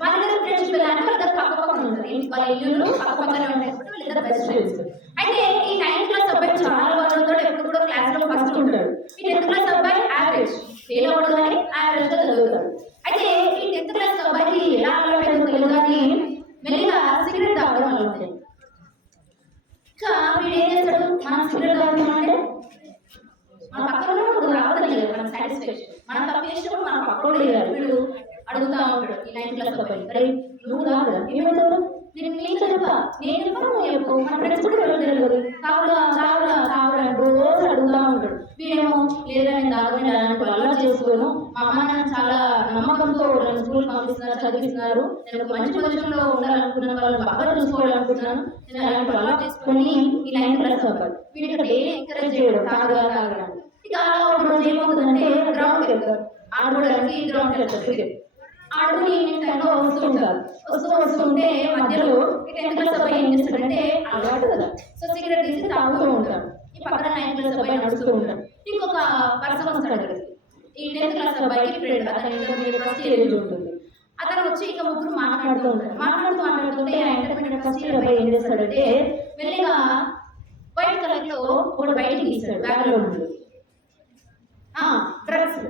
వాళ్ళిద్దరు ఫ్రెండ్షిప్ వెళ్ళాలంటే వాళ్ళిద్దరు పక్క పక్కన ఉంటారు. వాళ్ళ ఇల్లు పక్క పక్కనే ఉంటాయి. వాళ్ళిద్దరు బెస్ట్ ఫ్రెండ్స్. అయితే ఈ 9th క్లాస్ అబ్బాయి చాలా బాగుంటాడు, ఎప్పుడు కూడా క్లాస్ లో ఫస్ట్ ఉంటాడు. ఈ 10th క్లాస్ అబ్బాయి యావరేజ్, ఫెయిల్ అవ్వడు కానీ యావరేజ్ గా చదువుతాడు. అయితే ఈ 10th క్లాస్ అబ్బాయికి ఎలా అలవాటు తెలియదు కానీ మెల్లిగా సిగరెట్ తాగడం అలవాటు. ఇంకా వీడు ఏం చేస్తాడు, మనం సిగరెట్ తాగుతామంటే మన పక్కన రావడం లేదు, మనం సాటిస్ఫాక్షన్. మనం తప్పు చేసినప్పుడు మన పక్కన వీడు అడుగుతా ఉంటాడు. ఈ 9th క్లాస్ అబ్బాయి, అరే నువ్వు తాగుదా, ఏమవుతాడు, నేను చెప్పా, నేను చెప్పు, మన ఫ్రెండ్స్ కూడా తెలియదు, కావుడా కావుడా కావుడా రోజు అడుగుతా ఉంటాడు. వీడేమో లేదా నేను తాగుని అలాంటి అలా చేసుకోను, మా అమ్మ నన్ను చాలా నమ్మకంతో నన్ను స్కూల్ పంపిస్తున్నారు, చదివిస్తున్నారు, నేను ఒక మంచి పొజిషన్ లో ఉండాలనుకున్నాను, వాళ్ళని బాగా చూసుకోవాలనుకుంటున్నాను, నేను అలాంటి అలా చేసుకొని ఈ 9th క్లాస్ అబ్బాయి వీడికి డైలీ ఎంకరేజ్ చేయడు తాగడానికి. ఇక అలా ఒక రోజు ఏమవుతుందంటే గ్రౌండ్కి వెళ్తారు, ఆడుకోవడానికి గ్రౌండ్కి వెళ్తారు క్రికెట్. ఆడుకుని ఈవినింగ్ టైంలో వస్తుంటే మధ్యలో ఈ 10th క్లాస్ అబ్బాయి ఏం చేస్తాడంటే అలవాటు కదా, సో సిగరెట్ తీసి తాగుతూ ఉంటాడు. ఈ పక్కన 9th క్లాస్ అబ్బాయి నడుస్తూ ఉంటాడు. ఇంకొక పర్సన్ వస్తాడు అక్కడికి. ఈ 10th క్లాస్ అబ్బాయికి ఫ్రెండ్, అతని ఇంటర్మీడియట్ ఫస్ట్ ఇయర్ ఏజ్ ఉంటుంది. అతను వచ్చి ఇక ముగ్గురు మాట్లాడుతుంటే ఆ ఇంటర్మీడియట్ ఫస్ట్ ఇయర్ అబ్బాయి ఏం చేస్తాడంటే మెల్లిగా వైట్ కలర్ లో ఒకటి బయటికి తీస్తాడు, బ్యాగ్ లో ఉంటుంది డ్రగ్స్.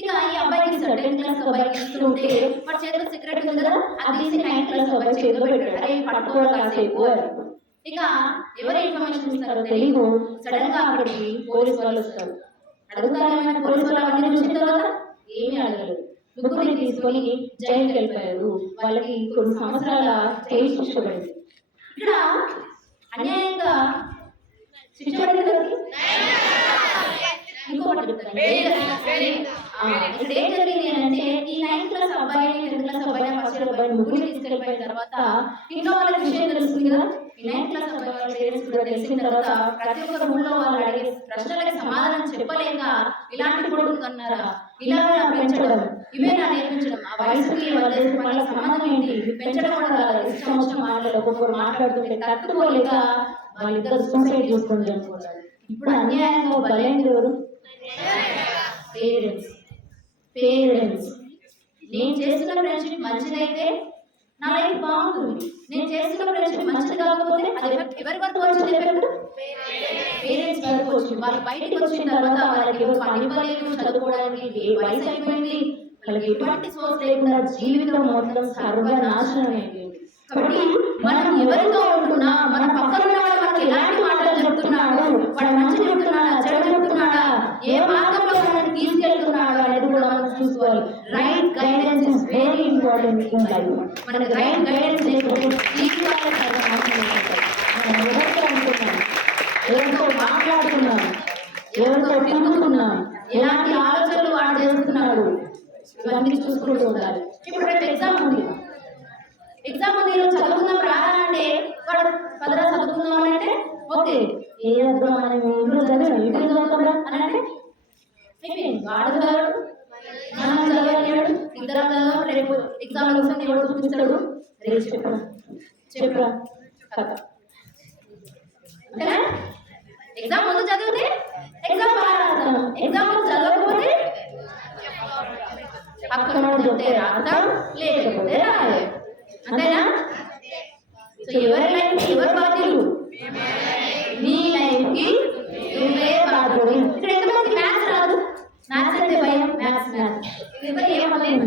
ఇక ఈ అబ్బాయికి ఇస్తాడు, 10th క్లాస్ అబ్బాయికి ఇస్తుంటే వాడి చేతిలో సిగరెట్ ఉంది కదా, అది తీసి 9th క్లాస్ అబ్బాయి చేతిలో పెట్టాడు. అరే పట్టుకోవడం కాసేపు. ఇక ఎవరు ఇన్ఫర్మేషన్ ఇస్తారో తెలియదు, సడన్ గా అక్కడికి పోలీసు వాళ్ళు వస్తారు. అడుగుతారేమైనా పోలీసు వాళ్ళు అవన్నీ చూసిన తర్వాత ఏమీ అడగలేదు. ముగ్గురిని తీసుకొని జైలుకి వెళ్ళిపోయారు. వాళ్ళకి కొన్ని సంవత్సరాల జైలు శిక్ష పడింది. ఇక్కడ అన్యాయంగా శిక్ష పడింది. ఇంకొకటి చెప్తాను, ఇక్కడ ఏం జరిగింది అంటే ఈ 9th క్లాస్ అబ్బాయిని 10th క్లాస్ అబ్బాయిని ఫస్ట్ ఇయర్ అబ్బాయిని ముగ్గురిని తీసుకెళ్ళిపోయిన తర్వాత ఇంట్లో వాళ్ళకి విషయం తెలుస్తుంది కదా. ఈ 9th క్లాస్ అబ్బాయి వాళ్ళ పేరెంట్స్ కూడా తెలిసిన తర్వాత ప్రతి ఒక్క ఊళ్ళో వాళ్ళు అడిగే ప్రశ్నలకి సమాధానం చెప్పలేక ఇలాంటి కొడుకు కన్నారా, ఇలా పెంచడం, ఇవే నా నేర్పించడం, ఆ వయసుకి వాళ్ళ సంబంధం ఏంటి, పెంచడం కూడా రాదు. ఇష్టం వచ్చిన మాటలు ఒక్కొక్కరు మాట్లాడుతుంటే తట్టుకోలేక వాళ్ళిద్దరు సూసైడ్ చేసుకొని చనిపోతారు. ఇప్పుడు అన్యాయంగా బలైంది ఎవరు? పేరెంట్స్. నేను చేస్తున్న ఫ్రెండ్షిప్ మంచిదైతే నా లైఫ్ బాగుంటుంది. నేను చేస్తున్న ఫ్రెండ్షిప్ మంచిది కాకపోతే అది ఎవరి వరకు వచ్చింది ఎఫెక్ట్? పేరెంట్స్ వరకు వచ్చింది. వాళ్ళు బయటికి వచ్చిన తర్వాత వాళ్ళకి ఎవరు పని ఇవ్వలేదు, చదువుకోవడానికి వయసు అయిపోయింది, వాళ్ళకి ఎటువంటి సోర్స్ లేకుండా జీవితం మొత్తం సర్వనాశనం అయిపోయింది. కాబట్టి మనం ఎవరితో ఉంటున్నా, మన పక్కన ఉన్న వాళ్ళు మనకి ఎలాంటి మాటలు చెప్తున్నాడు, వాడు మంచి చెప్తున్నాడా, చెడు చెప్తున్నాడా, ఏ మార్గంలో మనల్ని తీసుకెళ్తున్నాడు అనేది కూడా మనం చూసుకోవాలి. Right guidance is very important in life. మనకి రైట్ గైడెన్స్ లేకపోతే జీవితాలు సర్వనాశనం అయిపోతాయి. మనం ఎవరితో ఉంటున్నాం, ఎవరితో మాట్లాడుతున్నాం, ఎవరితో తిరుగుతున్నాం, ఎలాంటి ఆలోచనలు వాడు చేస్తున్నాడు, ఇవన్నీ చూసుకుంటూ ఉండాలి. ఇప్పుడు రేపు ఎగ్జామ్ ఉంది, ఈరోజు చదువుకుందాం రారా అంటే వాడు 10 చదువుకుందాం అంటే ఓకే, ఏ మనం ఇంట్లో చదివాం ఇంట్లో చదువుతాం అని అంటే అయిపోయింది. వాడు చదవడు, మనం చదవలేడు, ఇద్దరం చదవం. రేపు ఎగ్జామ్ కోసం ఎవరు చూపిస్తాడు? రేపు చెప్పరా కథ అంతేనా? ఎగ్జామ్ ముందు చదివితే ఎగ్జామ్ బాగా రాస్తాం, ఎగ్జామ్ ముందు చదవకపోతే అక్కడ చెప్తే రాస్తాం, లేకపోతే రాలేదు. అంతేనా? సో ఎవరి లైఫ్ ఎవరి బాధ్యులు? నీ లైఫ్ కి నువ్వే బాధ్యుడు. ఇక్కడ ఎంతమంది మ్యాథ్స్ రాదు? మ్యాథ్స్ అంటే భయం, మ్యాథ్స్ ఎవరు ఏమలేదు.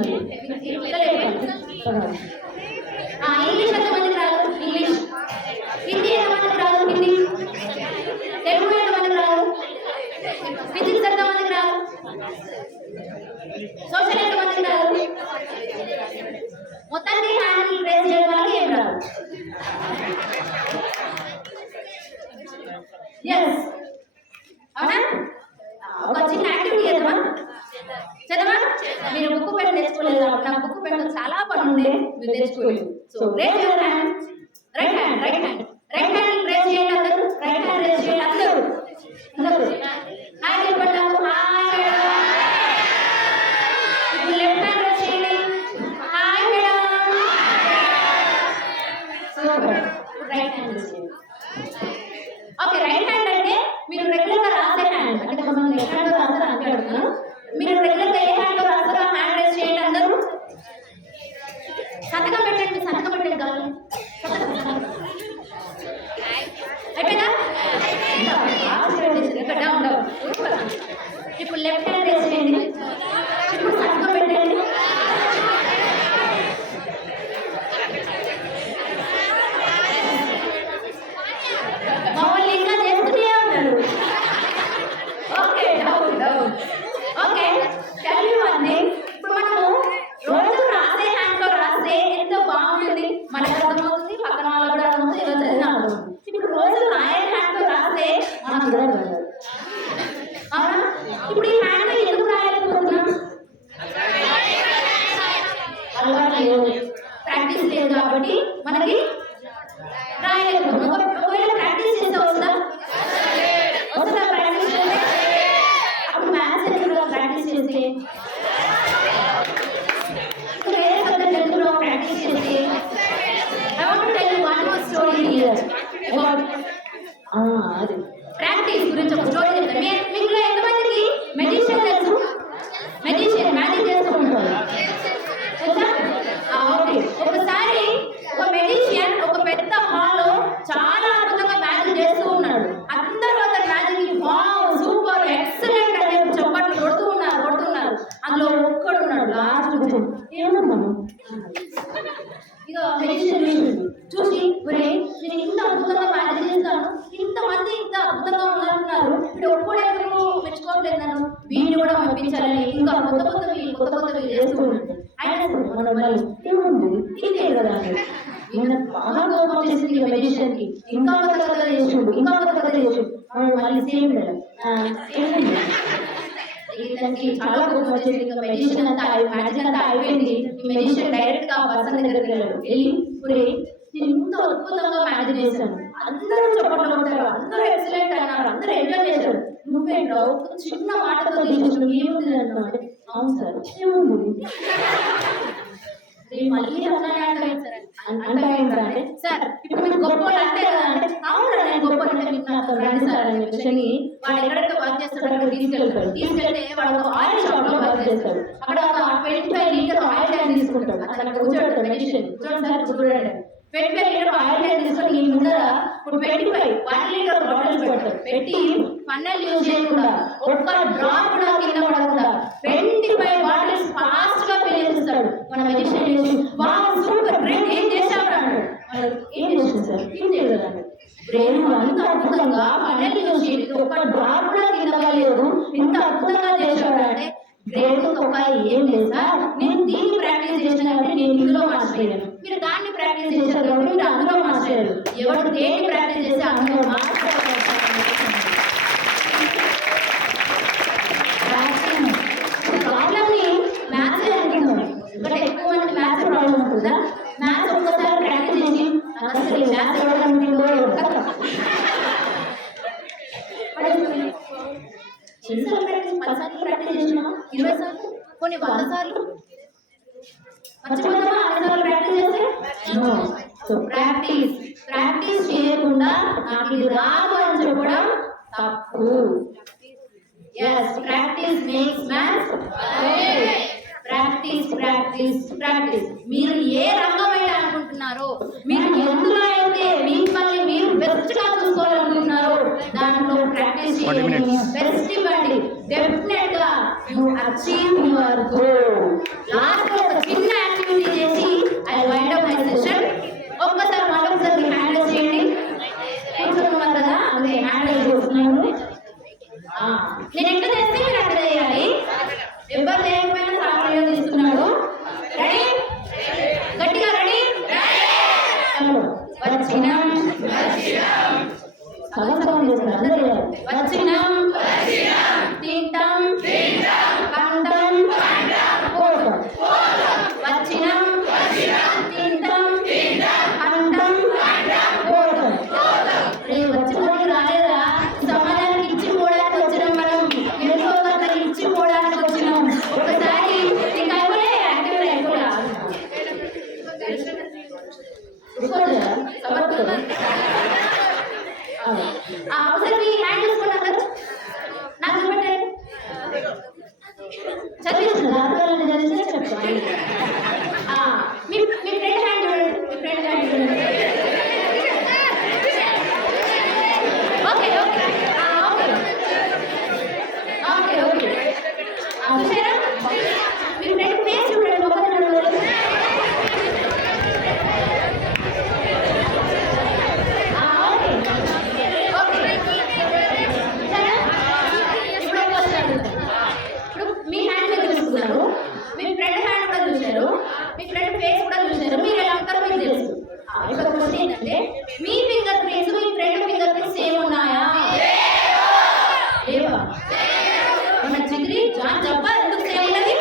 ఇంగ్లీష్ ఎంతమందికి రాదు? ఇంగ్లీష్. హిందీ ఎంతమందికి రాదు? హిందీ. తెలుగు ఎంతమందికి రాదు? ఫిజిక్స్ ఎంతమందికి రాదు? సోషల్ ఎంతమందికి రాదు? మొత్తానికి హ్యాండిల్ రేస్ చేయడం వల్ల ఏం రాదు. ఎస్ అవునా? ఒక చిన్న యాక్టివిటీ చేద్దామా? మీరు బుక్ పెన్ తెచ్చుకోలేదు, నా బుక్ పెన్ చాలా పని ఉండే మీరు తెచ్చుకోలేదు. So raise your hand, right hand raise చేయండి అందరూ. రైట్ హ్యాండ్ రేస్ చేయండి అందరూ. హాయ్ చెప్పండి. హాయ్. ఇప్పుడు లెఫ్ట్ హ్యాండ్ రేస్ చేయండి. Hi madam. Super. Right hand raise చేయండి. ఓకే, రైట్ హ్యాండ్ అంటే మీరు రెగ్యులర్ గా రాసే హ్యాండ్, అంటే కొంతమంది లెఫ్ట్ హ్యాండ్ రాస్తారా అంటే అడుగుతున్నాను. మీరు రెగ్యులర్ గా ఏ హ్యాండ్ రాస్తారో హ్యాండ్ రేస్ చేయండి అందరూ. సంతకం పెట్టండి కావాలి. అయిపోయిందా? ఇప్పుడు లెఫ్ట్ హ్యాండ్ రేస్ చేయండి. ఇప్పుడు సంతకం పెట్టండి. Okay, tell me one thing. ఇప్పుడు మనము రోజు రాసే హ్యాండ్ తో రాస్తే ఎంత బాగుంటుంది, మనకు అర్థమవుతుంది, పక్కన వాళ్ళకు కూడా అర్థమవుతుంది, ఎవరు చదివినా అర్థమవుతుంది. ఇప్పుడు రోజు రాయే హ్యాండ్ తో రాస్తే మనం కుదరదు. అవునా? ఇప్పుడు ఈ హ్యాండ్ ఎందుకు రాయలేకపోతున్నాం? అలవాటు లేదు, ప్రాక్టీస్ లేదు కాబట్టి మనకి రాయలేకపోతున్నాం. ఒకవేళ ప్రాక్టీస్ చేస్తే వస్తుందా? ప్రాక్టీస్ చేస్తే అప్పుడు మ్యాథ్స్ ఎందుకు ప్రాక్టీస్ చేస్తే అది ప్రాక్టీస్ గురించి ఒక స్టోరీ చెప్తాను. మీకు ఎంతమందికి మెజిషియన్ తెలుసు? మెజిషియన్ మ్యాజిక్ చేస్తూ ఉంటారు. ఓకే, ఒకసారి ఒక మెజిషియన్ ఒక పెద్ద హాల్లో చాలా అద్భుతంగా మ్యాజిక్ చేస్తూ ఉన్నాడు. అందరూ అతని మ్యాజిక్ వావ్ సూపర్ ఎక్సలెంట్ అని చప్పట్లు కొడుతున్నారు. అందులో ఒక్కడు ఉన్నాడు లాస్ట్ ఏమన్నాను ఇక మెజిషియన్ చూసి ఒరే నేను ఇంత అద్భుతంగా మ్యాజిక్ చేస్తాను, ఇంతమంది ఇంత అద్భుతంగా ఉన్నారంటున్నారు, ఇప్పుడు ఒక్కడే ఎందుకు మెచ్చుకోవట్లేదు నన్ను, వీడిని కూడా పంపించాలని ఇంకా కొత్తవి చేస్తూ ఉంటాడు. ఆయన ఏముంది ఇదే కదా ఈయన బాగా కోపం వచ్చేసింది ఇక మెజిషియన్ కి. ఇంకా కొత్త చేసిండు మళ్ళీ సేమ్ ఏముంది ఇతనికి చాలా కోపం వచ్చేది. ఇంకా మెజిషియన్ అంతా మ్యాజిక్ అంతా అయిపోయింది. ఈ మెజిషియన్ డైరెక్ట్ గా పర్సన్ దగ్గరికి వెళ్ళి ఒరే నేను ఇంత అద్భుతంగా మ్యాజిక్ చేశాను, అందరూ చెప్పట్లు కొట్టారు, అందరూ ఎక్సలెంట్ అన్నారు, అందరూ ఎంజాయ్ చేశారు, నువ్వేంటో ఒక చిన్న మాటతో తీసేసిన ఏముంది అన్నా అంటే అవును సార్ ఏముంది మళ్ళీ అంటే సార్ ఇప్పుడు మీరు గొప్ప అంతే కదా అంటే అవును నేను గొప్ప అంటే మీకు నాకు రండి సార్ అని చెప్పేసి వాడు ఎక్కడైతే వర్క్ చేస్తాడో అక్కడ తీసుకెళ్తే వాడు ఒక ఆయిల్ షాప్ లో వర్క్ చేస్తాడు. అక్కడ ఒక 25 లీటర్ ఆయిల్ ట్యాంక్ తీసుకుంటాడు. అతను అక్కడ కూర్చోబెడతాడు మెజిషియన్. చూడండి సార్ ఇప్పుడు చూడండి 25 లీటర్ ఆయిల్ ట్యాంక్ తీసుకొని ఈ ముందర ఇప్పుడు 1 లీటర్ బాటిల్స్ పెడతాడు. పెట్టి ఫన్నెల్ యూజ్ చేయకుండా ఒక్క డ్రాప్ కూడా కింద పడకుండా 25 బాటిల్స్ ఫాస్ట్ గా ఫిల్ చేస్తాడు. మన మెజిషియన్ చేసి వావ్ సూపర్ గ్రేట్ ఏం చేశావు అంటాడు. ఏం చేసింది సార్ ఏం చేయలేదు బ్రెయిన్ అంత అద్భుతంగా ఫన్నెల్ యూజ్ చేయలేదు, ఒక్క డ్రాప్ కూడా కింద పడలేదు, ఇంత అద్భుతంగా చేశాడు అంటే గ్రేట్ ఒక ఏం లేదు సార్, నేను దీన్ని ప్రాక్టీస్ చేసిన కాబట్టి నేను ఇందులో మాస్టర్ అయ్యాను, మీరు దాన్ని ప్రాక్టీస్ చేశారు కాబట్టి మీరు అందులో మాస్టర్ అయ్యారు. ఎవరు దేన్ని ప్రాక్టీస్ చేస్తే అందులో మాస్టర్ ప్రాబ్లమ్ ని మ్యాథ్స్ అనుకుంటాం. ఇక్కడ ఎక్కువ మంది మ్యాథ్స్ ప్రాబ్లం ఉంటుందా? మ్యాథ్స్ ఒక్కసారి ప్రాక్టీస్ చేసి అసలు మ్యాథ్స్ ప్రాబ్లం ఉంటుందో ఎన్నిసార్లు ప్రాక్టీస్ 10 సార్లు ప్రాక్టీస్ చేసినా 20 సార్లు కొన్ని 100 సార్లు మర్చిపోతామా? 5 సార్లు ప్రాక్టీస్ చేస్తే సో ప్రాక్టీస్ చేయకుండా నాకు ఇది రాదు అని చెప్పడం తప్పు. Yes practice makes man practice. మీరు ఏ రంగమైనా అనుకుంటున్నారో, మీరు ఎందులో అయితే మిమ్మల్ని మీరు బెస్ట్ గా చూసుకోవాలనుకుంటున్నారో దాంట్లో ప్రాక్టీస్ చేయండి, బెస్ట్ ఇవ్వండి. డెఫినెట్ గా you achieve your goal. Last లో ఒక చిన్న యాక్టివిటీ చేసి I wind up my session. ఒక్కసారి మరొకసారి హ్యాండిల్ చేయండి. కూర్చోమన్నారు కదా అదే హ్యాండిల్ చేస్తున్నాను. నేను ఎట్లా చేస్తే మీరు అట్లా చేయాలి. ఎవరు లేకపోయినా సాఫ్ట్వేర్ తీసుకున్నాడు. రెడీ గట్టిగా రెడీ వచ్చినాం తింటాం కంటాం వచ్చినాం తింటాం కంటాం వచ్చిన రాలేదా? సమాధానం ఇచ్చిపోవడానికి వచ్చినాం, మనం ఎంతో ఇచ్చిపోవడానికి వచ్చినాం. ఒకసారి ఒకసారి మీ హ్యాండ్ చూసుకున్నాం కదా, నాకు చూపెట్టండి. చదివేసి చెప్తాను. మీ ఫ్రెండ్ హ్యాండ్ చూడండి, మీ ఫ్రెండ్ హ్యాండ్ చూడండి. ఓకే ఓకే ఓకే ఓకే చూసారా? మీ ఫ్రెండ్ ఫేస్ చూడండి, ఒక చూడండి. మీ హ్యాండ్ మీద చూస్తున్నారు, మీ ఫ్రెండ్ హ్యాండ్ కూడా చూశారు, మీ ఫ్రెండ్ ఫేస్ కూడా చూశారు, మీరు ఎలా ఉంటారో మీకు తెలుసు. ఇక్కడ క్వశ్చన్ ఏంటంటే మీ ఫింగర్ ప్రింట్స్ మీ ఫ్రెండ్ ఫింగర్ ప్రింట్స్ సేమ్ ఉన్నాయా? లేవా? మన జిగిరి జాన్ జబ్బా ఎందుకు సేమ్ ఉన్నది?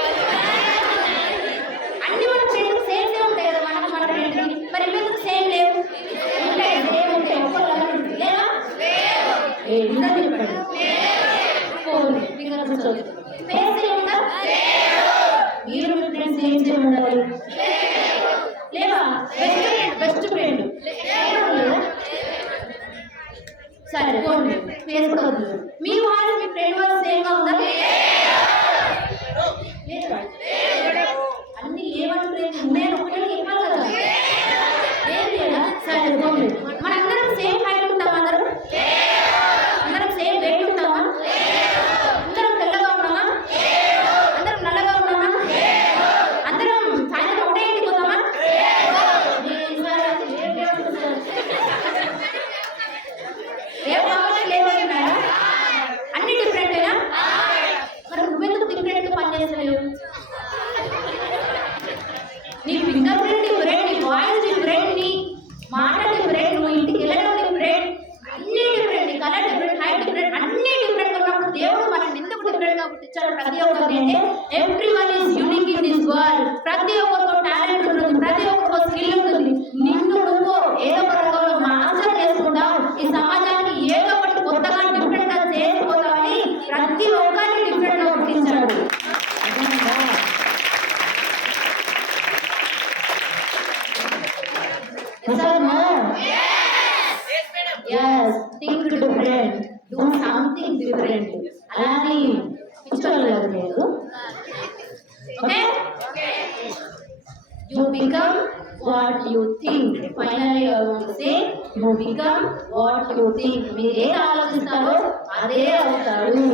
అన్ని మన ఫ్రెండ్ సేమ్ ఉంటాయి కదా, మన ఫ్రెండ్ మరి ఎందుకు సేమ్ లేవు? ఉంటాయి, సేమ్ ఉంటాయి. ఒక్కరు లేవా? ఇందాక చెప్పండి ఫింగర్ ప్రింట్స్ ఫేస్ ఏముందా? మీరు మీ ఫ్రెండ్స్ ఏం చేయమన్నారు? లేవా? బెస్ట్ ఫ్రెండ్ సరే పోండి వేసుకోవద్దు. మీ వాయిస్ మీ ఫ్రెండ్ వాయిస్ సేమ్ గా ఉందా? లేదా? అన్ని లేవంటే నేను ఒకటే చెప్పాలి కదా. ఏం లేదా? సరే పోండి. మనందరం సేమ్ హైట్ ఉంటామా? అందరం సేమ్ వెయిట్ ఉంటామా? అందరం తెల్లగా ఉన్నామా? అందరం నల్లగా ఉన్నామా? అందరం సాయంత్రం ఒకటే ఇంటికి పోతామా? అన్ని డిఫరెంటేనా? మరి నువ్వెందుకు డిఫరెంట్ పని చేస్తలేవు? నీ ఫింగర్ ప్రింట్ డిఫరెంట్, నీ వాయిస్ డిఫరెంట్, నీ మాట డిఫరెంట్, నువ్వు ఇంటికి వెళ్ళడం డిఫరెంట్, అన్ని డిఫరెంట్, నీ కలర్ డిఫరెంట్, హైట్ డిఫరెంట్, అన్ని డిఫరెంట్ ఉన్నప్పుడు దేవుడు మనల్ని ఎందుకు డిఫరెంట్ గా పుట్టించాడు? ప్రతి ఒక్కరిని అంటే everyone is unique in this world. ప్రతి ఒక్కరికో టాలెంట్ ఉంటుంది, ప్రతి ఒక్కరికో స్కిల్ ఉంటుంది. నిన్ను నువ్వు ఏదో ఒక రకంలో మాస్టర్ చేసుకుంటావు. ఈ సమాజానికి ఏదో ఒకటి కొత్తగా డిఫరెంట్ గా చేసిపోతావని ప్రతి ఒక్కరిని డిఫరెంట్ గా పుట్టించాడు. Yes, think different, do something different. అలానే పిచ్చోళ్ళగా లేదు. Okay? You become what you think. Finally, I want to say, you become what you think. మీరు ఏది ఆలోచిస్తారో అదే అవుతారు.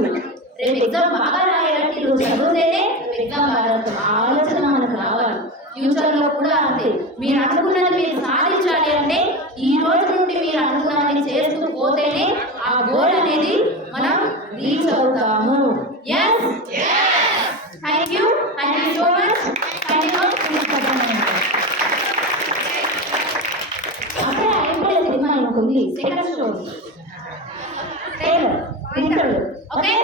రేపు ఎగ్జామ్ బాగా రాయాలంటే ఈరోజు చదివితేనే ఎగ్జామ్ బాగా రాస్తాం. ఆలోచన మనకు రావాలి. ఫ్యూచర్ లో కూడా అంతే. మీరు అనుకున్నది మీరు సాధించాలి అంటే ఈ రోజు నుండి మీరు అనుకున్నది చేస్తూ పోతేనే ఆ గోల్ అనేది మనం రీచ్ అవుతాము. Yes? Thank you so much. అప్పుడే అయిపోయే సినిమా అనుకుంది. Second story okay.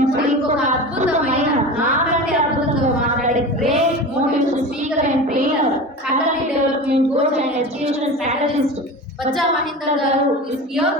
ఇప్పుడు ఇంకొక అద్భుతమైన నాకంటే అద్భుతంగా మాట్లాడే great motivation speaker and trainer, faculty development coach and education strategist Bachcha Mahender garu is here.